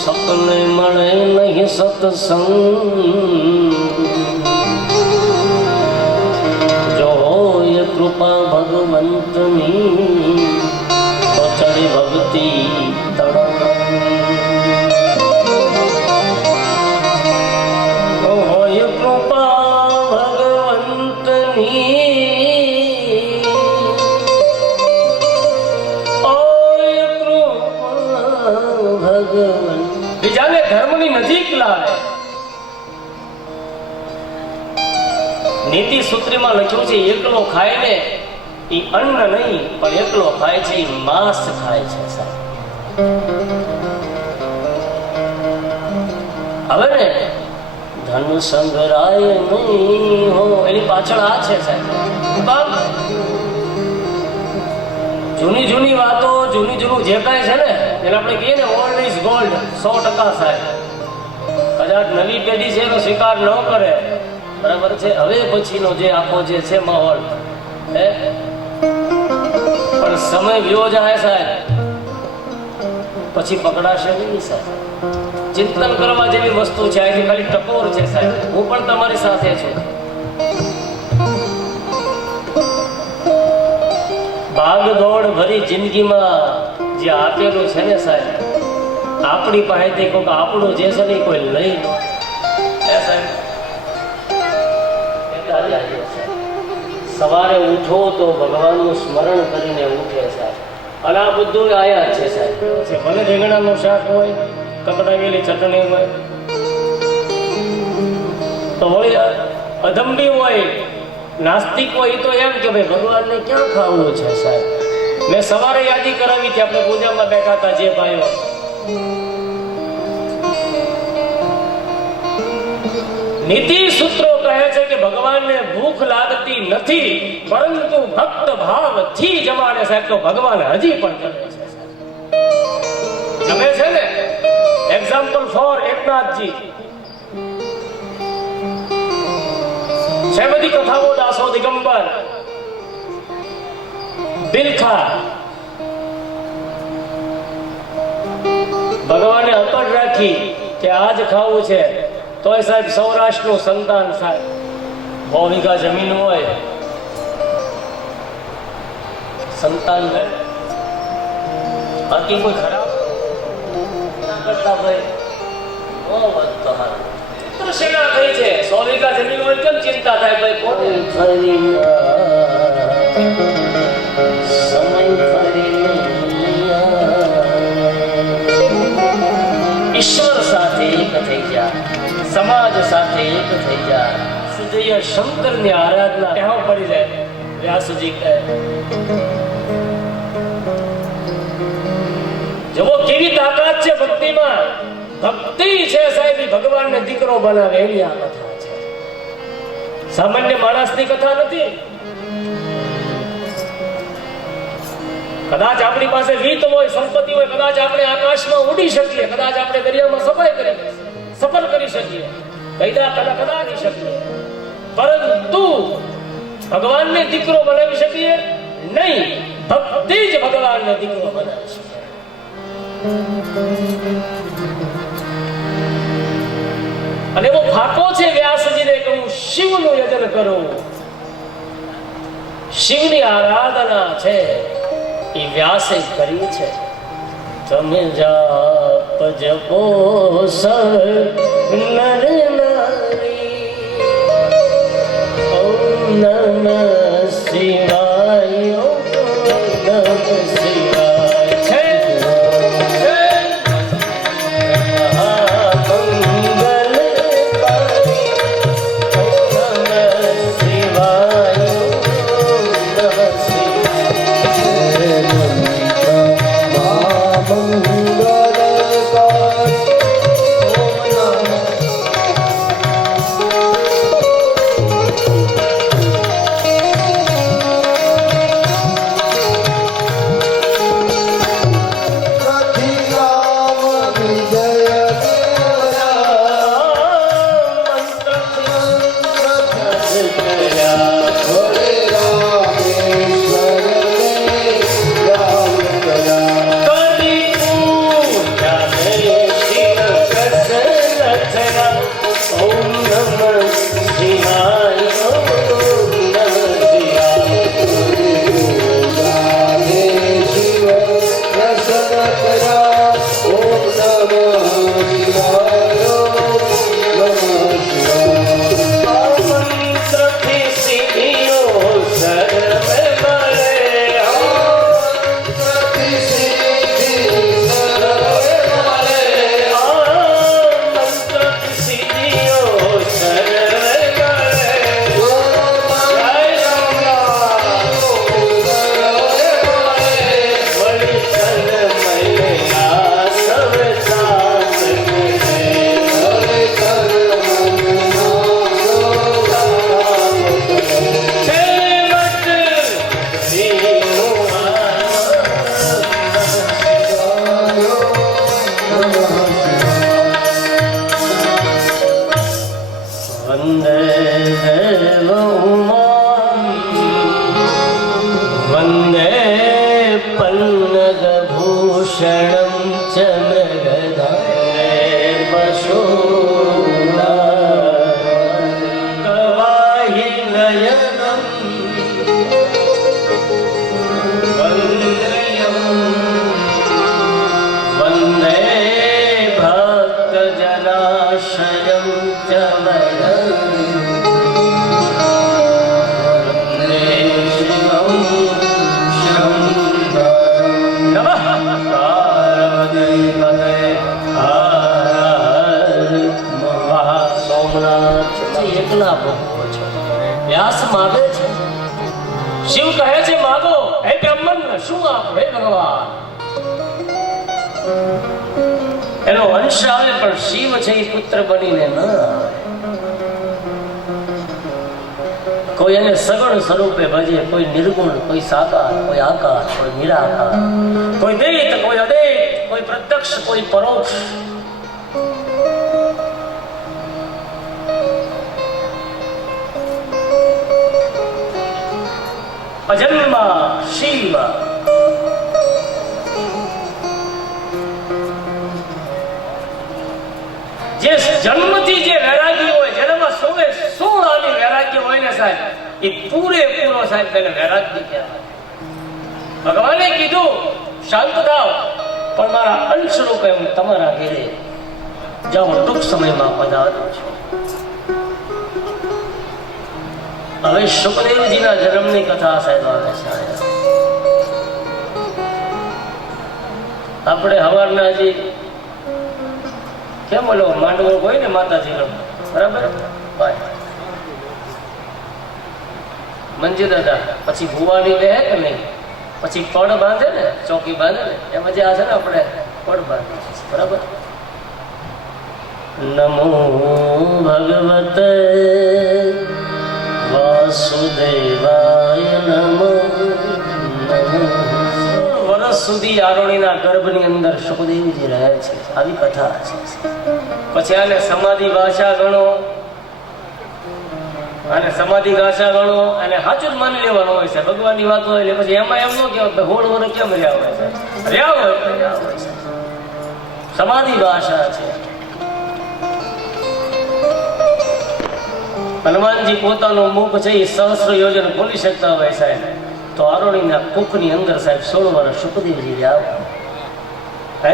સપને મળે નહીં સત્સંગ. જો હોય કૃપા ભગવંતની તો ચડી ભક્તિ તળંગ. હોય કૃપા ભગવંતની, બીજાને ધર્મની નજીક લાવે. નીતિ સૂત્રમાં લખ્યું છે, એકલો ખાય ને એ અન્ન નહીં, પણ એકલો ખાય છે એ માંસ ખાય છે સાહેબ. હવે ને ધન સંગ્રહાય નહીં હો, એની પાછળ આ છે સાહેબ. જૂની વાતો, જૂનું જે કાંઈ છે ને એને આપણે કહીએ ને ઓલ્ડ ઇઝ ગોલ્ડ, 100% સાહેબ. કદાચ નવી પેઢી છે એનો સ્વીકાર ન કરે, બરાબર છે, હવે પછીનો જે આખો જે છે માહોલ, પણ સમય વ્યો જાય સાહેબ, પછી પકડાશે નહીં સાહેબ. ચિંતન કરવા જેવી વસ્તુ છે, અહીંથી ખાલી ટકોર છે સાહેબ. હું પણ તમારી સાથે છું. ભાગ દોડ ભરી જિંદગીમાં જે આપેલું છે ને સાહેબ, આપણી પાસેથી કોઈક આપણું જે છે ને કોઈ લઈ લો સાહેબ. સવારે ઉઠો તો ભગવાનનું સ્મરણ કરીને ઉઠે સાહેબ. અને આ બધું આયા છે સાહેબ. ભલે રીંગણાનું શાક હોય, કકડાવેલી ચટણી હોય, તો વળી અધંબી હોય, નાસ્તિક હોય, તો એમ કે ભાઈ ભગવાનને ક્યાં ખાવું છે સાહેબ. મેં સવારે યાદી કરાવી હતી, આપણે પૂજામાં બેઠા હતા જે ભાઈઓ. નીતિ સૂત્રો કહે છે કે ભગવાનને ભૂખ લાગતી નથી, પરંતુ ભક્ત ભાવથી જમાડે સાહેબ, તો ભગવાન હજી પણ જમે છે સાહેબ. જમે છે ને. એક્ઝામ્પલ ફોર એકનાથજી છે. બધી કથાઓ દાસો દિગંબર, બિલખા, ભગવાને અકડ રાખી કે આજ ખાવું છે, તોય સાહેબ સૌરાષ્ટ્રનું સંતાન સાહેબ, 100 વીઘા જમીન હોય, સંતાન બાકી કોઈ ખરાબ કરતા ભાઈ વધતો હારું. સેના થઈ છે, 100 વીઘા જમીન હોય, કેમ ચિંતા થાય ભાઈ? કોઈ ફરી સમય ફરી ઈશ્વર સાથે એક થઈ જા, સમાજ સાથે એક થઈ જા. સુજય શંકરની આરાધના ત્યાં પડી જાય. વ્યાસજી કહે, જુઓ કેવી તાકાત છે ભક્તિમાં. ભક્તિ છે સાહેબ, ભગવાનને દીકરો બનાવે એની આ કથા છે. સામાન્ય માણસની કથા નથી. કદાચ આપણી પાસે વિત્ત હોય, સંપત્તિ હોય, કદાચ આપણે આકાશમાં ઉડી શકીએ, કદાચ આપણે દરિયામાં સફર કરી શકીએ, કદાચ શકીએ, પરંતુ ભગવાનને દીકરો બનાવી શકીએ નહીં. ભક્તિ જ ભગવાનને દીકરો બનાવી શકે. અને એવો ફાકો છે વ્યાસજીને કે હું શિવનું યજન કરું, શિવની આરાધના છે એ વ્યાસે કરી છે. તમે જાપ જપો સર નર નારી, ઓમ નમઃ શિવાય, ઓમ નમઃ શિવાય છે. भक्षणं च मृगधाने पशूनां गवाहि नयनं वन्द्यं वन्दे भक्तजनाश्रयं च वरम् એકલા ભોગવો છો. વ્યાસ માગે છે, શિવ કહે છે માગો, હે બ્રહ્મન શું આપો હે ભગવાન. એનો અંશ આવે પણ શિવ છે એ પુત્ર બનીને ન આવે. કોઈ એને સગુણ સ્વરૂપે ભજે, કોઈ નિર્ગુણ, કોઈ સાકાર, કોઈ આકાર, કોઈ નિરાકાર, કોઈ દૈત, કોઈ અદૈત, કોઈ પ્રત્યક્ષ, કોઈ પરોક્ષ. અજન્મા શિવ જે જન્મથી જે વૈરાગ્ય હોય, જેનામાં સોળે 16 આની વૈરાગ્ય હોય ને સાહેબ, એ પૂરેપૂરો સાહેબ તેને વૈરાગ્ય કહેવાય. ભગવાને કીધું શાંત થાવ, પણ મારા અંશ રૂપે હું તમારા ઘેરે જાઉં ટૂંક સમયમાં પધારું છું. હવે સુખદેવજીના જન્મની કથા સાહેબ આવે છે. આપણે હવારના હજી કેમ ઓલો માંડવો હોય ને માતાજીનો, બરાબર ભાઈ મંજી દાદા, પછી ભુવાની લે કે નહીં, પછી પડ બાંધે ને, ચોકી બાંધે ને, એમાં જે આ છે ને આપણે પડ બાંધે, બરાબર. નમો ભગવતે વાસુદેવાય નમો. વર્ષ સુધી આરોણીના ગર્ભની અંદર સુખદેવજી રહે છે, આવી કથા છે. પછી આને સમાધિ ભાષા ગણો, અને સમાધિ ભાષા ગણો, અને સાચું જ માની લેવાનું હોય છે. ભગવાનની વાત હોય એટલે પછી એમાં એમ ન કહેવાય હોળ વર કેમ રહ્યા હોય છે, રહ્યા હોય છે. સમાધિ ભાષા છે. હનુમાનજી પોતાનું મુખ છે એ સહસ્ર યોજન ખોલી શકતા હોય સાહેબ, તો આરોણીના કુખની અંદર સાહેબ 16 વર્ષ સુખદેવજી રહ્યા. હે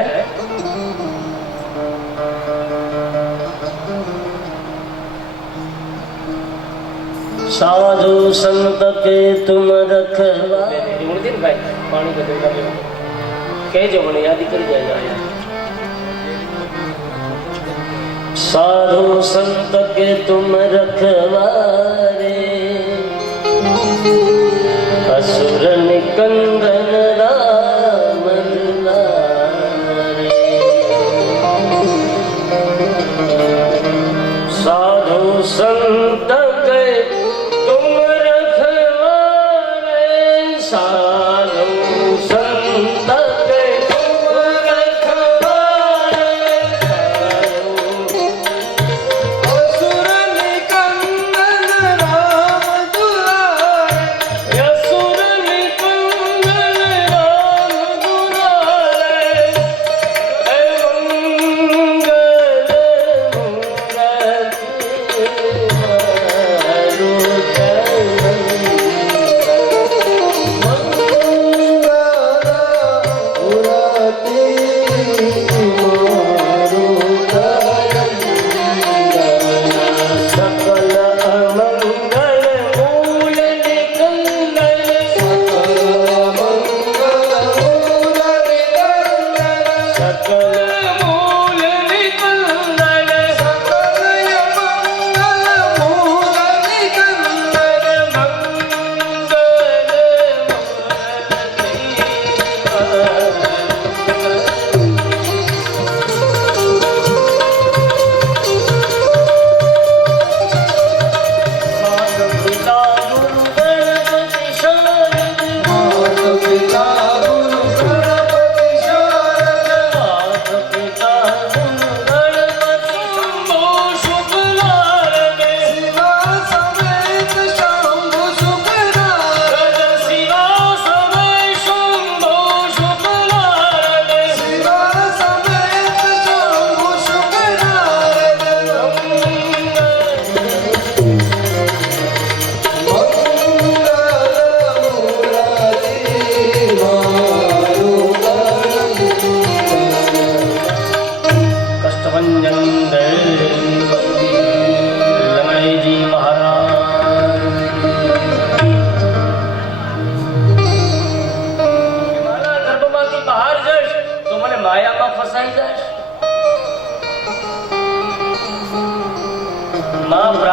સાધુ સંત કે તુમ રખવા, પાણી કહેજો મને યાદ કરી જાય. साधु संत के तुम रखवारे, असुर निकंदन राम दुलारे. साधु संत के तुम रखवारे, साधु संत के तुम रखवारे,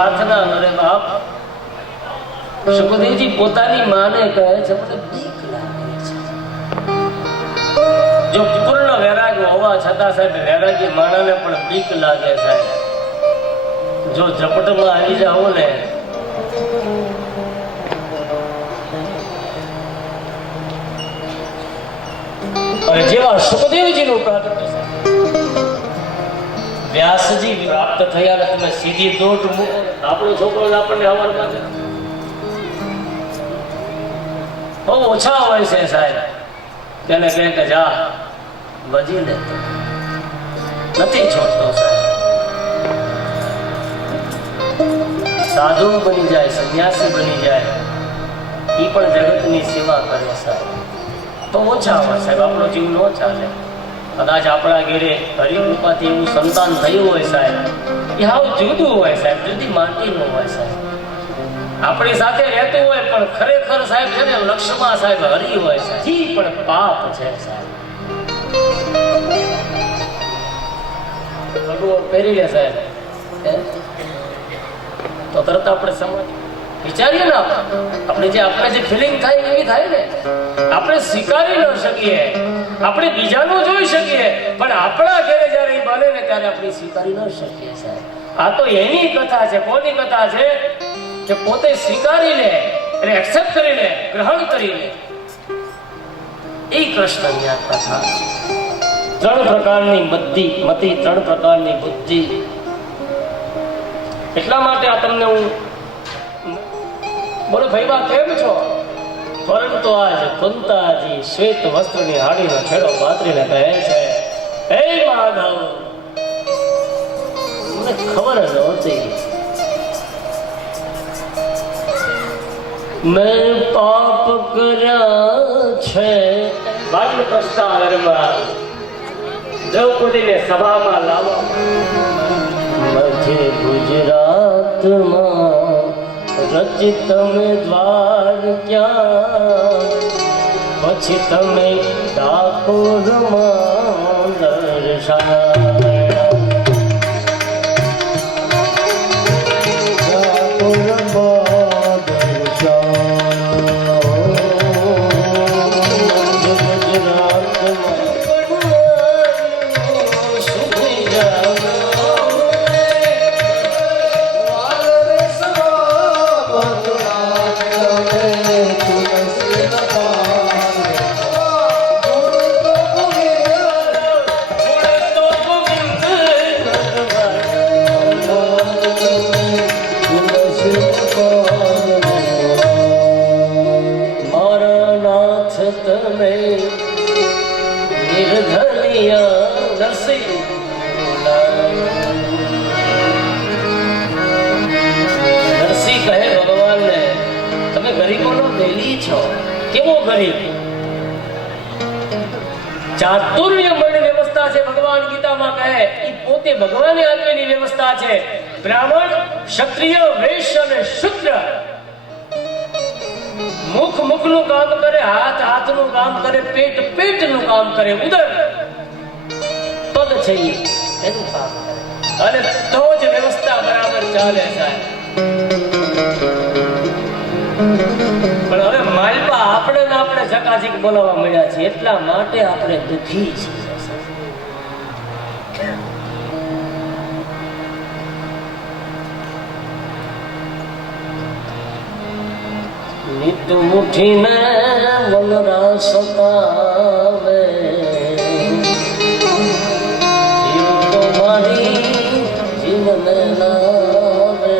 પ્રાર્થના અરે બાપ સુખદેવજી પોતાની માને કહે છે મને બીક લાગે છે જો પૂર્ણ વૈરાગ હોવા છતાં સાહેબ વૈરાગી માણાને પણ બીક લાગે સાહેબ જો ઝપટમાં આવી જાઓ ને અને જેવા સુખદેવજીનું પ્રાગટ્ય છે વ્યાસજી પ્રાપ્ત થયા ને તમે સીધી દોટ મૂકો આપણો છોકરો આપણને હવારમાં છે બહુ ઓછા હોય છે સાહેબ તેને કહે કે જા ભજી લે નથી છોડતો સાહેબ સાધુ બની જાય સંન્યાસી બની જાય એ પણ જગતની સેવા કરે સાહેબ તો ઓછા હોય સાહેબ આપણો જીવ ન ચાલે કદાચ આપણા ઘેરે હરિકૃપાથી એવું સંતાન થયું હોય સાહેબ એ હાવ જુદું હોય સાહેબ જુદી માટીનું હોય સાહેબ આપણી સાથે રહેતું હોય પણ ખરેખર સાહેબ છે ને લક્ષ્યમાં સાહેબ હરી હોય છે જી પણ પાપ છે સાહેબ ભગવાન પહેરી લે સાહેબ તો તરત આપણે સમજ વિચારીએ ને આપણે જે ફિલિંગ થાય એવી થાય ને આપણે સ્વીકારી ન શકીએ આપણે બીજાનું જોઈ શકીએ પણ આપણા ઘરે જયારે એ બને ને ત્યારે આપણે સ્વીકારી ન શકીએ સાહેબ આ તો એની કથા છે કોની કથા છે કે પોતે સ્વીકારી લે અને એક્સેપ્ટ કરી લે ગ્રહણ કરી લે એ કૃષ્ણની આ કથા છે ત્રણ પ્રકારની મતિ ત્રણ પ્રકારની બુદ્ધિ એટલા માટે આ તમને હું બોલો ભાઈ બા કેમ છો પરંતુ આજ કુંતાજી શ્વેત વસ્ત્રની હાડીનો છેડો પાથરીને કહે છે હે માધવ મને ખબર જ નહોતી મેં પાપ કર્યા છે બાળ પ્રસ્તાવરમાં દ્રૌપદીને સભામાં લાવો મધ્ય ગુજરાતમાં રચિત તમે દ્વાર ક્યાં પછી તમે ડાકોરમાં દર્શાયા ચાતુર્ય મળી વ્યવસ્થા છે ભગવાન ગીતામાં કહે એ પોતે ભગવાને આપેલી વ્યવસ્થા છે બ્રાહ્મણ ક્ષત્રિય વૈશ્ય અને શુદ્ર મુખ મુખનું કામ કરે હાથ હાથનું કામ કરે પેટ પેટનું કામ કરે ઉદર પગ છે એનું કામ કરે અને તો જ વ્યવસ્થા બરાબર ચાલે સાહેબ પણ હવે માલપા આપણે ચકાચીક બોલાવવા મળ્યા છે એટલા માટે આપણે દુઃખી છીએ નિત મુઠીને વનરા સતાવે જીવ તો મારી જીવને લાવે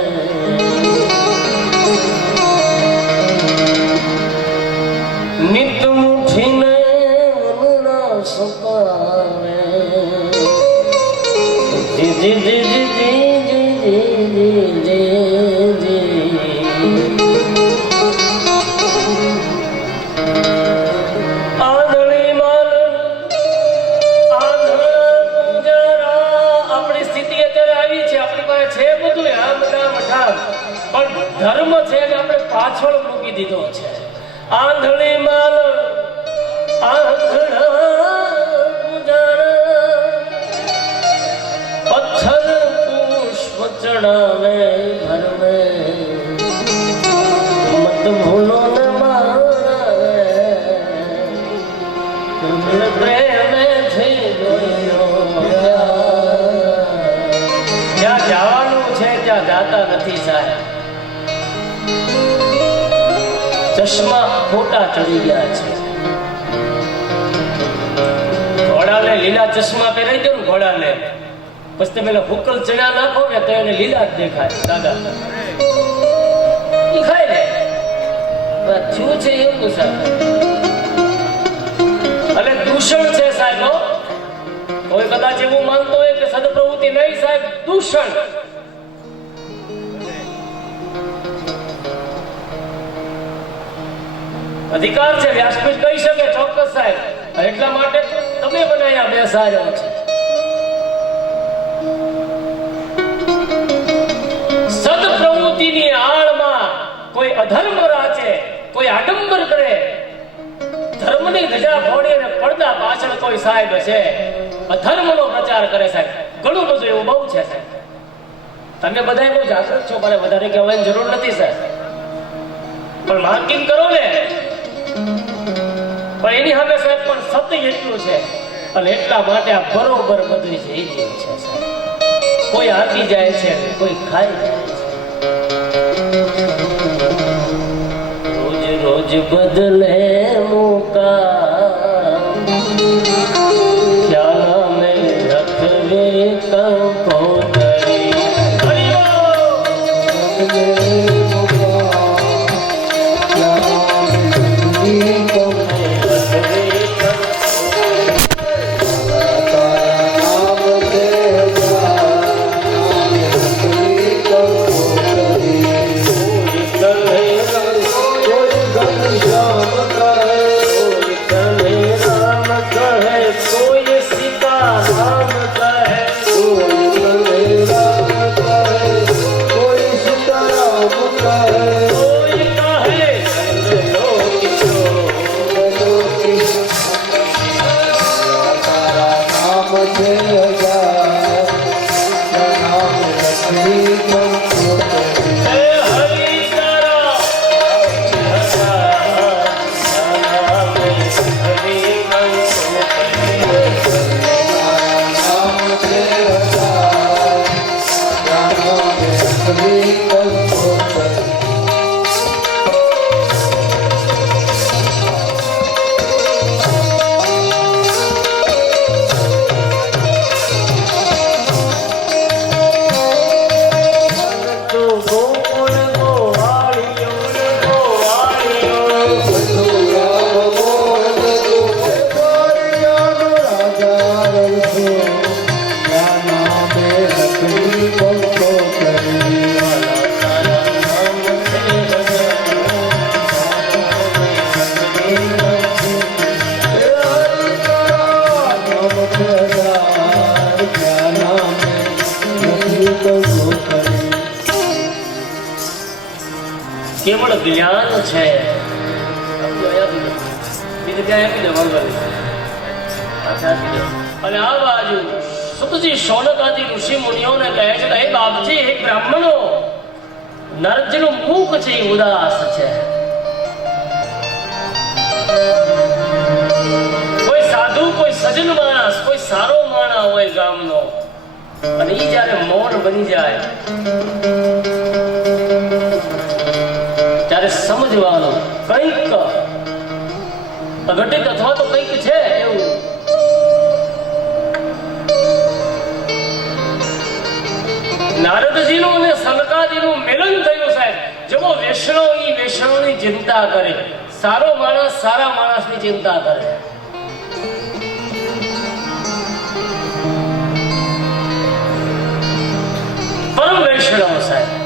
નિત મુઠીને વનરા સતાવે જી જી જી જી જી જી જી જી ધર્મ છે એને આપણે પાછળ મૂકી દીધો છે આંધળી માલ આંધળા પથ્થર પુષ્પ ચડાવે पड़ावे घर में मत भूलो न मारावे तुम प्रेम થી જોયો જ્યાં જવાનું છે ત્યાં જાતા નથી સાહેબ ચશ્મા ખોટા ચડી ગયા છે ઘોડાને લીલા ચશ્મા પહેરાઈ દો ને ઘોડાને પછી તમે હુકલ ચણા નાખો ને તો એને લીલા જ દેખાય દાદા ઈ ખાય ને થયું છે એવું સાહેબ અને દૂષણ છે સાહેબ કોઈ કદાચ એવું માનતો હોય કે સદપ્રવૃત્તિ નહીં સાહેબ દૂષણ અધિકાર છે વ્યાસપીઠ કહી શકે ચોક્કસ સાહેબ એટલા માટે તમે બનાવ્યા બેસાડ્યા છે સદપ્રવૃત્તિની આળમાં કોઈ અધર્મ રાચે કોઈ આડંબર કરે ધર્મની ધજા ફોડી અને પડદા પાછળ કોઈ સાહેબ છે અધર્મનો પ્રચાર કરે સાહેબ ઘણું બધું એવું બહુ છે સાહેબ તમે બધા બહુ જાગૃત છો મારે વધારે કહેવાની જરૂર નથી સાહેબ પણ માર્કિંગ કરો ને પણ એની સામે સાહેબ પણ સત્ય એટલું છે અને એટલા માટે આ બરોબર બધું છે એ જેવું છે સાહેબ કોઈ આપી જાય છે કોઈ ખાઈ જાય છે રોજ બદલે મુકા क्या में रखवे कंकोतरी કેવળ જ્ઞાન છે અને આ બાજુ સુતજી શૌનક આદિ ઋષિ મુનિઓને કહે છે હે બાપજી હે બ્રાહ્મણો નરકનું મુખ છે એ ઉદાસ છે કોઈ સાધુ કોઈ સજ્જન માણસ કોઈ સારો માણસ હોય ગામનો અને એ જયારે મૌન બની જાય ત્યારે સમજવાનું કંઈક અઘટિત અથવા તો કંઈક છે એવું નારદજીનું અને સનકાદીનું મિલન થયું સાહેબ જેવો વૈષ્ણવ ઈ વૈષ્ણવની ચિંતા કરે સારો માણસ સારા માણસની ચિંતા કરે પરમ વૈષ્ણવ સાહેબ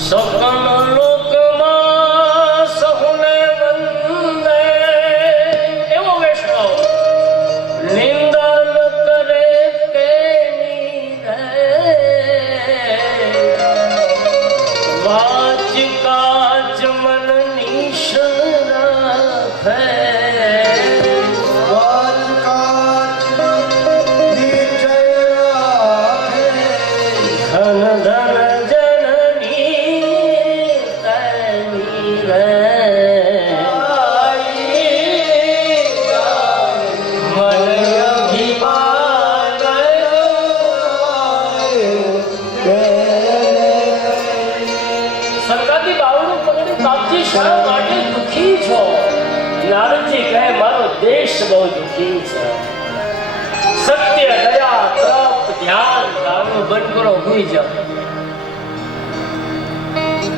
સકલ લોકમાં સહુને વંદે એવો વૈષ્ણવ નિંદા ન કરે કેની વાચ કાચ મન નિશર રાખે વાચ કાચ નિશ્ચય સનકાદી બાવળું પકડી બાપજી શા માટે દુખી છો? નારદજી કહે મારો દેશ બહુ દુખી છે. સત્ય દયા તપ ધ્યાન ગાવાનું બંધ કરો, ભૂલી જાઓ.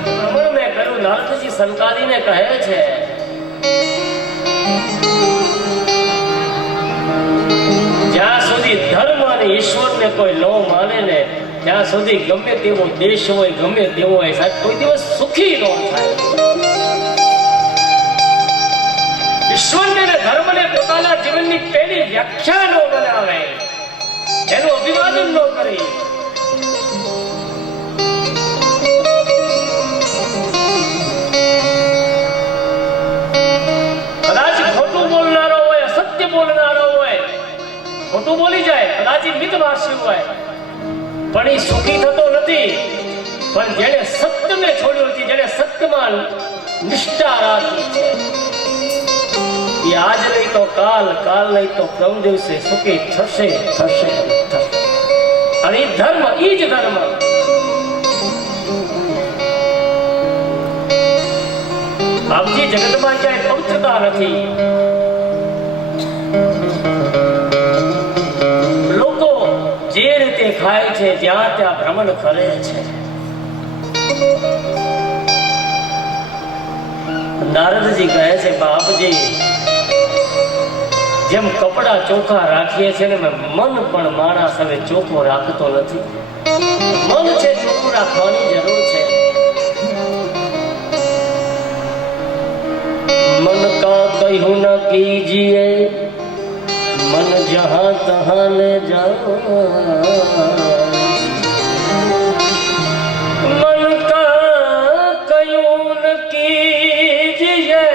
ભ્રમણ મેં કર્યું. નારદજી સનકાદીને કહે છે જ્યાં સુધી ધર્મ અને ઈશ્વરને કોઈ ન માને ને ત્યાં સુધી ગમે તેવો દેશ હોય ગમે તેવો હોય સાહેબ કોઈ દિવસ સુખી ન થાય. ઈશ્વરને અને ધર્મને પોતાના જીવનની પહેલી વ્યાખ્યા ન બનાવે, એનું અભિવાદન ન કરે. કદાચ ખોટું બોલનારો હોય, અસત્ય બોલનારો હોય, ખોટું બોલી જાય, કદાચ મિતભાષી હોય, પણ એ સુખી થતો નથી. પણ જેને સત્યને છોડ્યું છે, જેને સત્યમાં નિષ્ઠા રાખી છે, એ આજ નહીં તો કાલ, કાલ નહીં તો પરમ દિવસે સુખી થશે થશે થશે. અને એ ધર્મ, એ જ ધર્મ. બાપજી જગતમાં ક્યાંય પવિત્રતા નથી. લોકો જે રીતે ખાય છે જ્યાં ત્યાં ભ્રમણ કરે છે. નારદજી કહે છે બાપજી જેમ કપડા ચોખ્ખા રાખીએ છીએ ને મન પણ માણસ હવે ચોખ્ખો રાખતો નથી. મન છે ચોખ્ખું રાખવાની જરૂર છે. मन का कहूँ न कीजिए मन जहाँ तहाँ ले जाओ. मन का कहूँ न कीजिए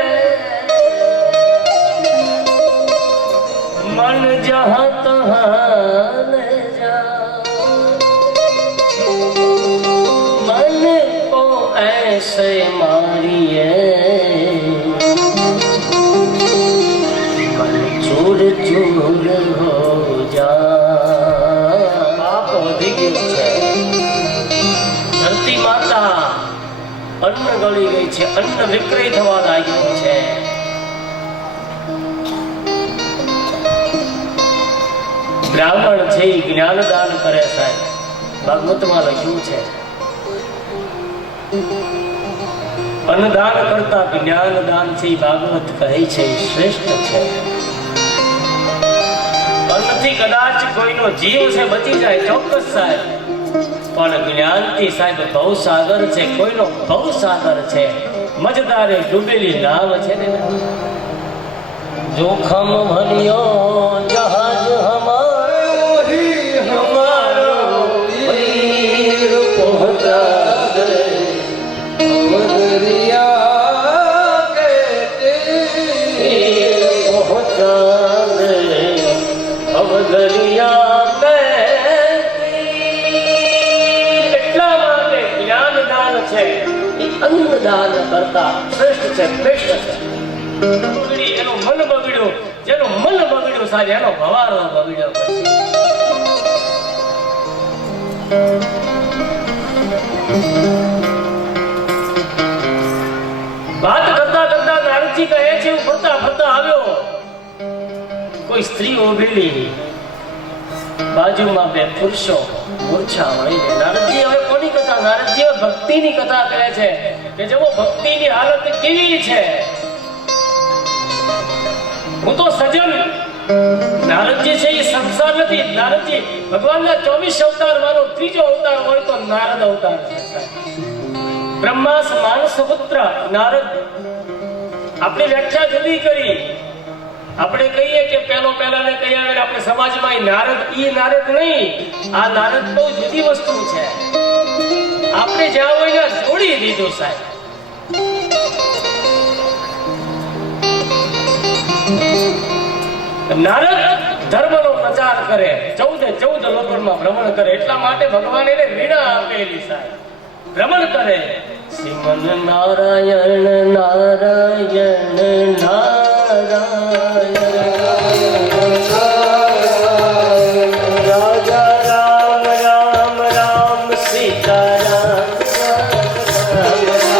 मन जहाँ तहाँ ले जाओ. मन को ऐसे मारिए चूर चूर हो जा. પાપ વધી ગયું છે. ધરતી માતા અન્ન ગળી ગઈ છે, અન્ન વિક્રય થવા લાગ્યું છે. બ્રાહ્મણ છે જ્ઞાનદાન કરે સાહેબ. ભાગવતમાં લખ્યું છે અન્નદાન કરતા જ્ઞાનદાન છે. ભાગવત કહે છે શ્રેષ્ઠ છે. અન્નથી કદાચ કોઈનો જીવ છે બચી જાય ચોક્કસ સાહેબ, પણ જ્ઞાનથી સાહેબ ભવસાગર છે, કોઈનો ભવસાગર છે. મજદારે ડૂબેલી નાવ છે ને. જોખમ ભર્યો જહાજ હમારો હી હમારો વીર પહોંચા દે દરિયા કે તીર પહોંચા દે અવદરિયા કે તીર. એટલા માટે જ્ઞાનદાન છે એ અન્નદાન કરતા શ્રેષ્ઠ છે, બેસ્ટ છે. એનું મન બગડ્યું, જેનું મન બગડ્યું સાહેબ એનો ભવારો બગડ્યો. વાત કરતા કરતા નારદજી કહે છે હું ફરતા ફરતા આવ્યો, કોઈ સ્ત્રી ઉભેલી, બાજુમાં બે પુરુષો મૂર્છા વળીને. નારદજી હવે કોની કથા? નારદજી હવે ભક્તિની કથા કહે છે કે જેવો ભક્તિની હાલત કેવી છે. હું તો સજન. નારદજી છે એ સંસાર નથી. નારદજી ભગવાનના 24 અવતાર માનો ત્રીજો અવતાર હોય તો નારદ અવતાર છે. બ્રહ્માસ માનસ પુત્ર નારદ. આપણી વ્યાખ્યા જુદી કરી. આપણે કહીએ કે પહેલાને કહી આવે, આપણે સમાજમાં નારદ ઈ નારદ નહીં, આ નારદ બહુ જુદી વસ્તુ છે. આપણે જ્યાં હોય ત્યાં જોડી દીધું સાહેબ. નારદ ધર્મનો પ્રચાર કરે, 14 લોકોમાં ભ્રમણ કરે. એટલા માટે ભગવાન એને વીણા આપેલી સાહેબ. ભ્રમણ કરે. શ્રીમન નારાયણ નારાયણ નારાયણ રાજા રામ રામ રામ સીતા રામ રામ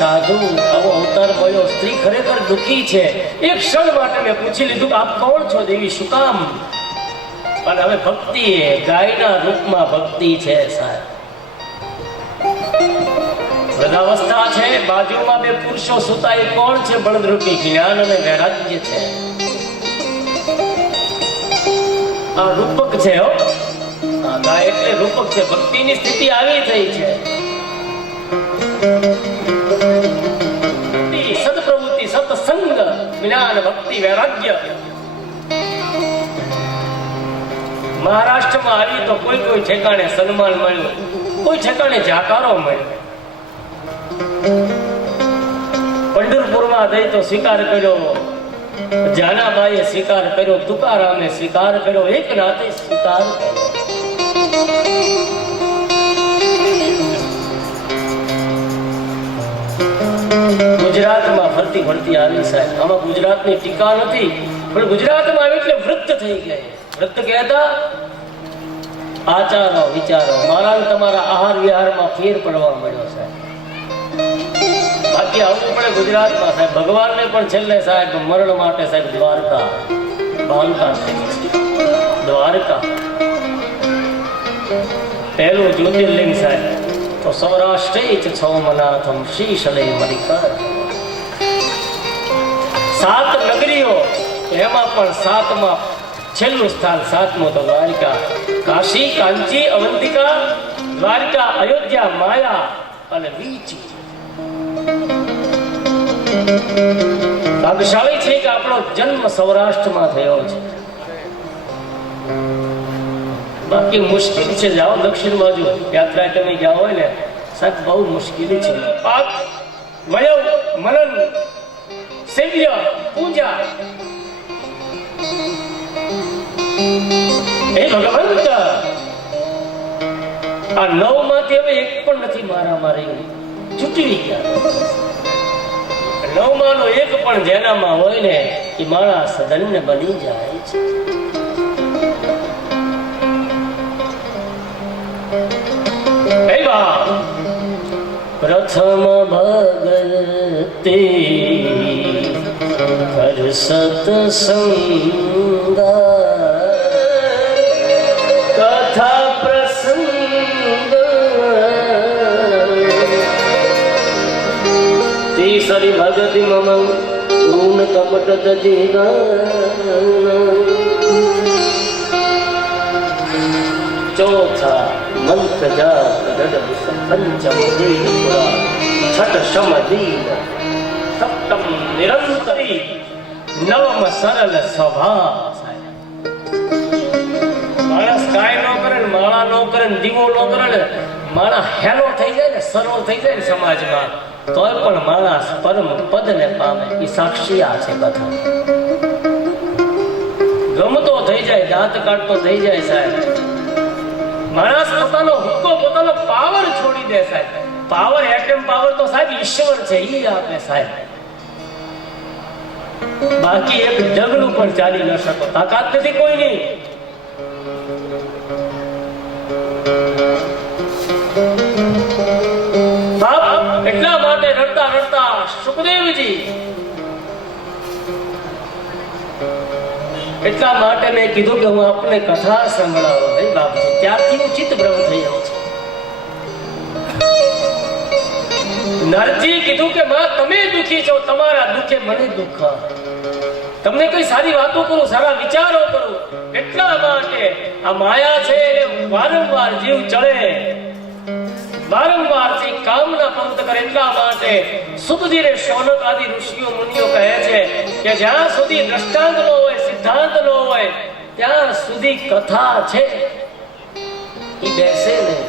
સાધુ આવો અવતાર મળ્યો, સ્ત્રી ખરેખર દુઃખી છે. એક ક્ષણ માટે મેં પૂછી લીધું આપ કોણ છો દેવી, શું કામ? અને હવે ભક્તિ ગાયના રૂપમાં ભક્તિ છે સાહેબ. વૃદ્ધાવસ્થા છે, બાજુમાં બે પુરુષો સુતા, એ કોણ છે? બળદરૂપી જ્ઞાન અને વૈરાગ્ય છે. આ રૂપક છે હો, આ ગાય એટલે રૂપક છે. ભક્તિની સ્થિતિ આવી થઈ છે. સદપ્રવૃત્તિ, સત્સંગ, જ્ઞાન, ભક્તિ, વૈરાગ્ય. મહારાષ્ટ્રમાં આવી તો કોઈ કોઈ ઠેકાણે સન્માન મળ્યું, કોઈ ઠેકાણે જાકારો મળ્યો. પંઢરપુરમાં જઈ તો સ્વીકાર કર્યો, જાનાબાઈએ સ્વીકાર કર્યો, તુકારામે સ્વીકાર કર્યો, એકનાથે સ્વીકાર કર્યો. ગુજરાતમાં ફરતી ફરતી આવી સાહેબ. આમાં ગુજરાતની ટીકા નથી, પણ ગુજરાતમાં આવી એટલે વૃત્ત થઈ ગઈ. વૃત્ત કહેતા આચારો વિચારો, મારા તમારા આહાર વિહારમાં ફેર પડવા મળ્યો સાહેબ. બાકી આવવું પડે ગુજરાતમાં સાહેબ. ભગવાનને પણ છેલ્લે સાહેબ મરણ માટે સાહેબ દ્વારકા બાંધતા થઈ. દ્વારકા પહેલું જ્યોતિર્લિંગ સાહેબ તો સૌરાષ્ટ્રે સોમનાથમ શ્રીશલે મલિકર. 7 નગરીઓ, એમાં પણ 7માં છેલ્લું સ્થાન, 7મું તો દ્વારકા. કાશી, કાંચી, અવંતિકા, દ્વારકા, અયોધ્યા, માયા અને વીચી. ભાગ્યશાળી છે કે આપણો જન્મ સૌરાષ્ટ્રમાં થયો છે. બાકી મુશ્કેલ છે. જાઓ દક્ષિણ બાજુ યાત્રા તમે જાઓ હોય ને સાહેબ, બહુ મુશ્કેલી છે. પાક, વયો, મનન, સેવ્ય, પૂજા. હે ભગવંત, આ 9 માંથી હવે એક પણ નથી મારા મારી છૂટી ગયા. 9 માંનો એક પણ જેનામાં હોય ને એ માણસ ધન્ય બની જાય છે. પ્રથમ ભગતી કર સતસંગા, કથા પ્રસંગ તીસરી ભગતિ મમ ઊન કપટ ચોથા મંત્ર જાપ પંચમ દેવપુરા, છઠ સમદીન, સપ્તમ નિરંતરી, નવમ સરળ સ્વભાવ. માણસ કાય નો કરે, માળા નો કરે, દીવો નો કરે, માણસ હેલો થઈ જાય ને, સરળ થઈ જાય ને સમાજમાં, તોય પણ માણસ પરમ પદ ને પામે. એ સાક્ષી આ છે કથા. ગમતો થઈ જાય, દાંત કાઢતો થઈ જાય સાહેબ. માણસ પોતાનો હુક્કો, પોતાનો પાવર છોડી દે સાહેબ. પાવર, એટમ પાવર તો સાહેબ ઈશ્વર છે, ઈ આપે સાહેબ. બાકી એક ડગલું પણ ચાલી ન શકો, તાકાત નથી કોઈની. બાપ એટલા માટે રડતા રડતા સુખદેવજી, એટલા માટે મેં કીધું કે હું આપને કથા સંભળાવું. ભાઈ બાપજી, ત્યારથી હું ચિત્તભ્રમ થઈ જાઉં છું. નરજી કીધું કે માં તમે દુખી છો, તમારા દુખે મને દુઃખ. તમને કઈ સારી વાતો કરું, સારા વિચારો કરું, એટલા માટે આ માયા છે એટલે વારંવાર જીવ ચડે, વારંવાર કામના પંથ કરે. એટલા માટે સુખધીરે શૌનક આદિ ઋષિઓ મુનિઓ કહે છે કે જ્યાં સુધી દ્રષ્ટાંત ન હોય, સિદ્ધાંત ન હોય, ત્યાં સુધી કથા છે એ બેસે નહીં.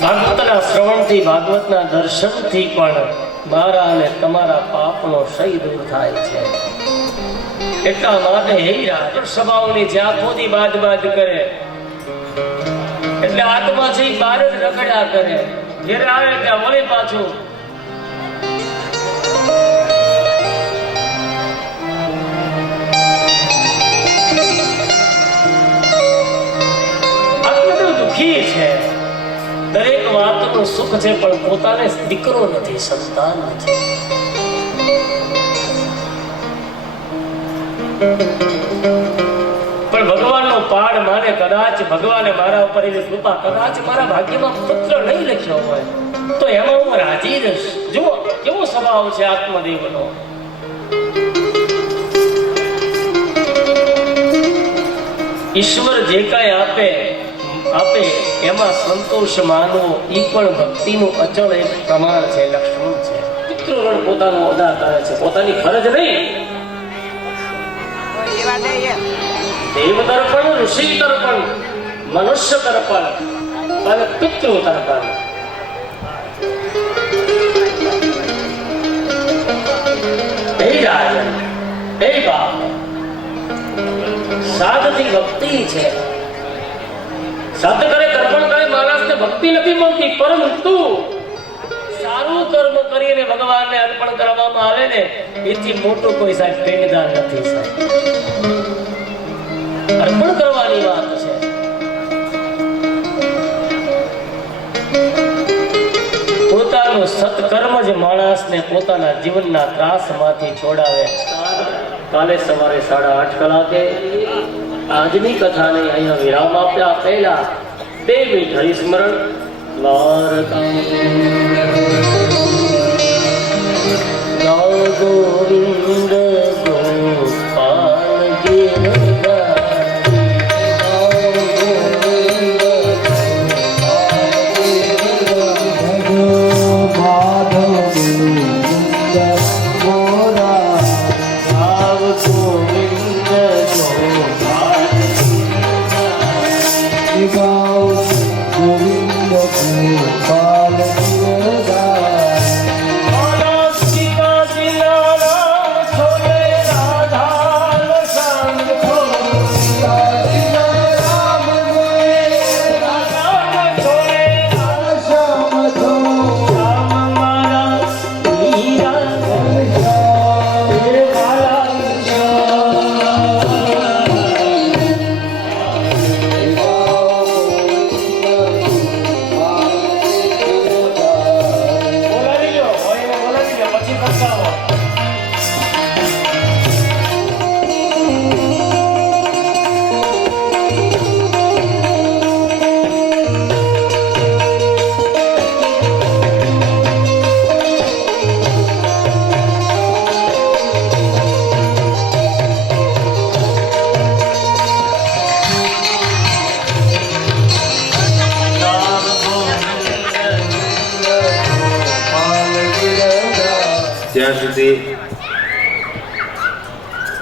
ભાગવતના શ્રવણથી, ભાગવતના દર્શનથી પણ મારા અને તમારા પાપનો ક્ષય દૂર થાય છે. એટલા માટે હીરા સ્વભાવની જ્યાં ખોદી બાદ બાદ કરે એટલે આત્મા છે બહાર જ રખડ્યા કરે. ઘેરે આવે ત્યાં વળી પાછું આત્મા દુઃખી છે. દરેક વાતનું દીકરીનું સુખ છે, પણ પોતાને દીકરો નથી, સંતાન નથી. પણ ભગવાનનો પાડ માને, કદાચ ભગવાને મારા ઉપર એવી કૃપા, કદાચ મારા ભાગ્યમાં પુત્ર નહીં લખ્યો હોય તો એમાં હું રાજી રહીશ. જુઓ કેવો સ્વભાવ છે આત્મદેવનો. ઈશ્વર જે કાંઈ આપે એમાં સંતોષ માનવો એ પણ ભક્તિનું અચળ એક પ્રમાણ છે, લક્ષણ છે. પિતૃગણ પોતાનું અદા કરે છે, પોતાની ફરજ નહીં. દેવ તર્પણ, ઋષિ તર્પણ, મનુષ્ય તર્પણ અને પિતૃ તર્પણ. હે રાજન, હે બાપ, સાધથી ભક્તિ છે. સત કરે, તર્પણ કરે, માણસને ભક્તિ નથી મળતી, પરંતુ સારું કર્મ કરીને ભગવાનને અર્પણ કરવામાં આવે ને, એથી મોટું કોઈ સાહેબ પિંડદાન નથી. સાહેબ અર્પણ કરવાની વાત છે. પોતાનું સત્કર્મ જ માણસને પોતાના જીવનના ત્રાસમાંથી છોડાવે. કાલે સવારે 8:30 કલાકે આજની કથાને અહીંયા વિરામ આપ્યા પહેલા 2 મિનિટ હરિસ્મરણ. ગોવિંદ ગોપાલ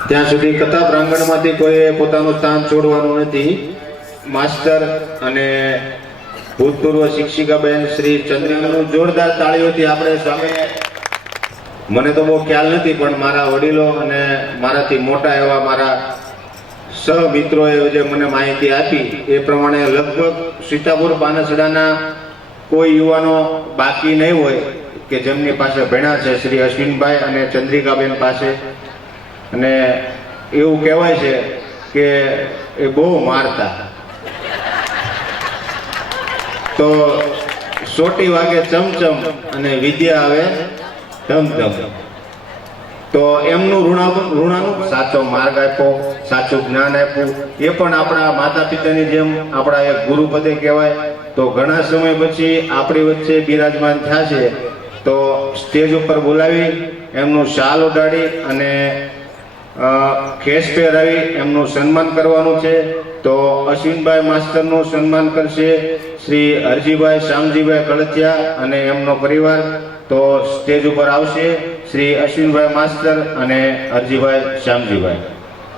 ત્યાં સુધી કથા પ્રાંગણમાંથી કોઈએ પોતાનું સ્થાન છોડવાનું નથી. માસ્ટર અને ભૂતપૂર્વ શિક્ષિકાબેન શ્રી ચંદ્રિકાનું જોરદાર તાળીઓથી આપણે સ્વામી. મને તો બહુ ખ્યાલ નથી, પણ મારા વડીલો અને મારાથી મોટા એવા મારા સહમિત્રોએ જે મને માહિતી આપી એ પ્રમાણે લગભગ સીતાપુર પાનસડાના કોઈ યુવાનો બાકી નહીં હોય કે જેમની પાસે ભણ્યા છે શ્રી અશ્વિનભાઈ અને ચંદ્રિકાબેન પાસે. અને એવું કહેવાય છે કે એ બહુ મારતા, તો સોટી વાગે ચમચમ અને વિદ્યા આવે ધમધમ. તો એમનું ઋણાનું સાચો માર્ગ આપ્યો, સાચું જ્ઞાન આપ્યું. એ પણ આપણા માતા પિતાની જેમ આપણા એક ગુરુપદે કહેવાય. તો ઘણા સમય પછી આપણી વચ્ચે બિરાજમાન થયા છે, તો સ્ટેજ ઉપર બોલાવી એમનું શાલ ઉડાડી અને ખેસ પહેરાવી એમનું સન્માન કરવાનું છે. તો અશ્વિનભાઈ માસ્ટરનું સન્માન કરશે શ્રી હરજીભાઈ શ્યામજીભાઈ કળથિયા અને એમનો પરિવાર. તો સ્ટેજ ઉપર આવશે શ્રી અશ્વિનભાઈ માસ્ટર અને હરજીભાઈ શ્યામજીભાઈ.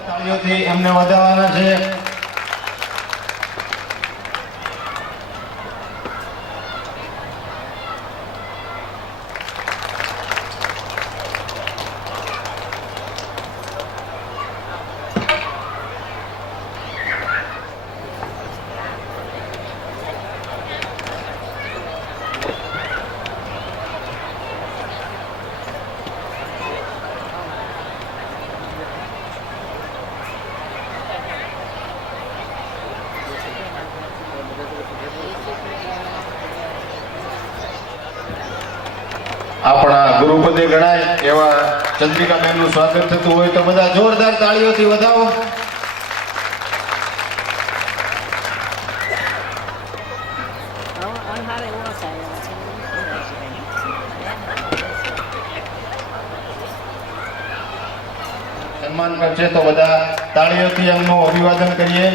તાળીઓથી એમને વધારવાના છે. આપણા ગુરુપદે ગણાય એવા ચંદ્રિકાબેનનું સ્વાગત થતું હોય તો બધા જોરદાર તાળીઓથી વધાવો. સન્માન કરશે તો બધા તાળીઓથી એમનું અભિવાદન કરીએ.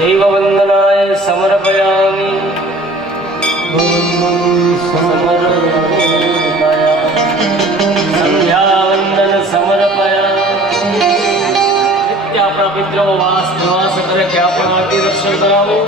देववंदनाय समर्पयामि संध्यावंदन समर्पयामि આપણા મિત્રો વાસ નિવાસ કરે કે આપણા આરતી દર્શન કરાવો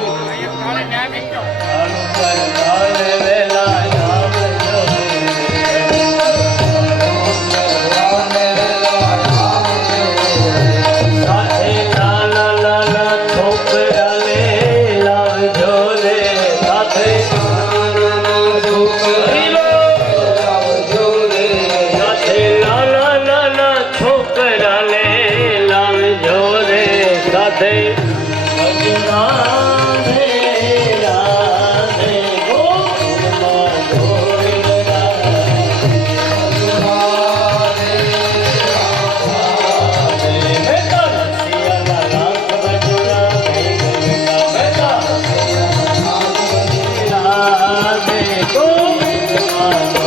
Oh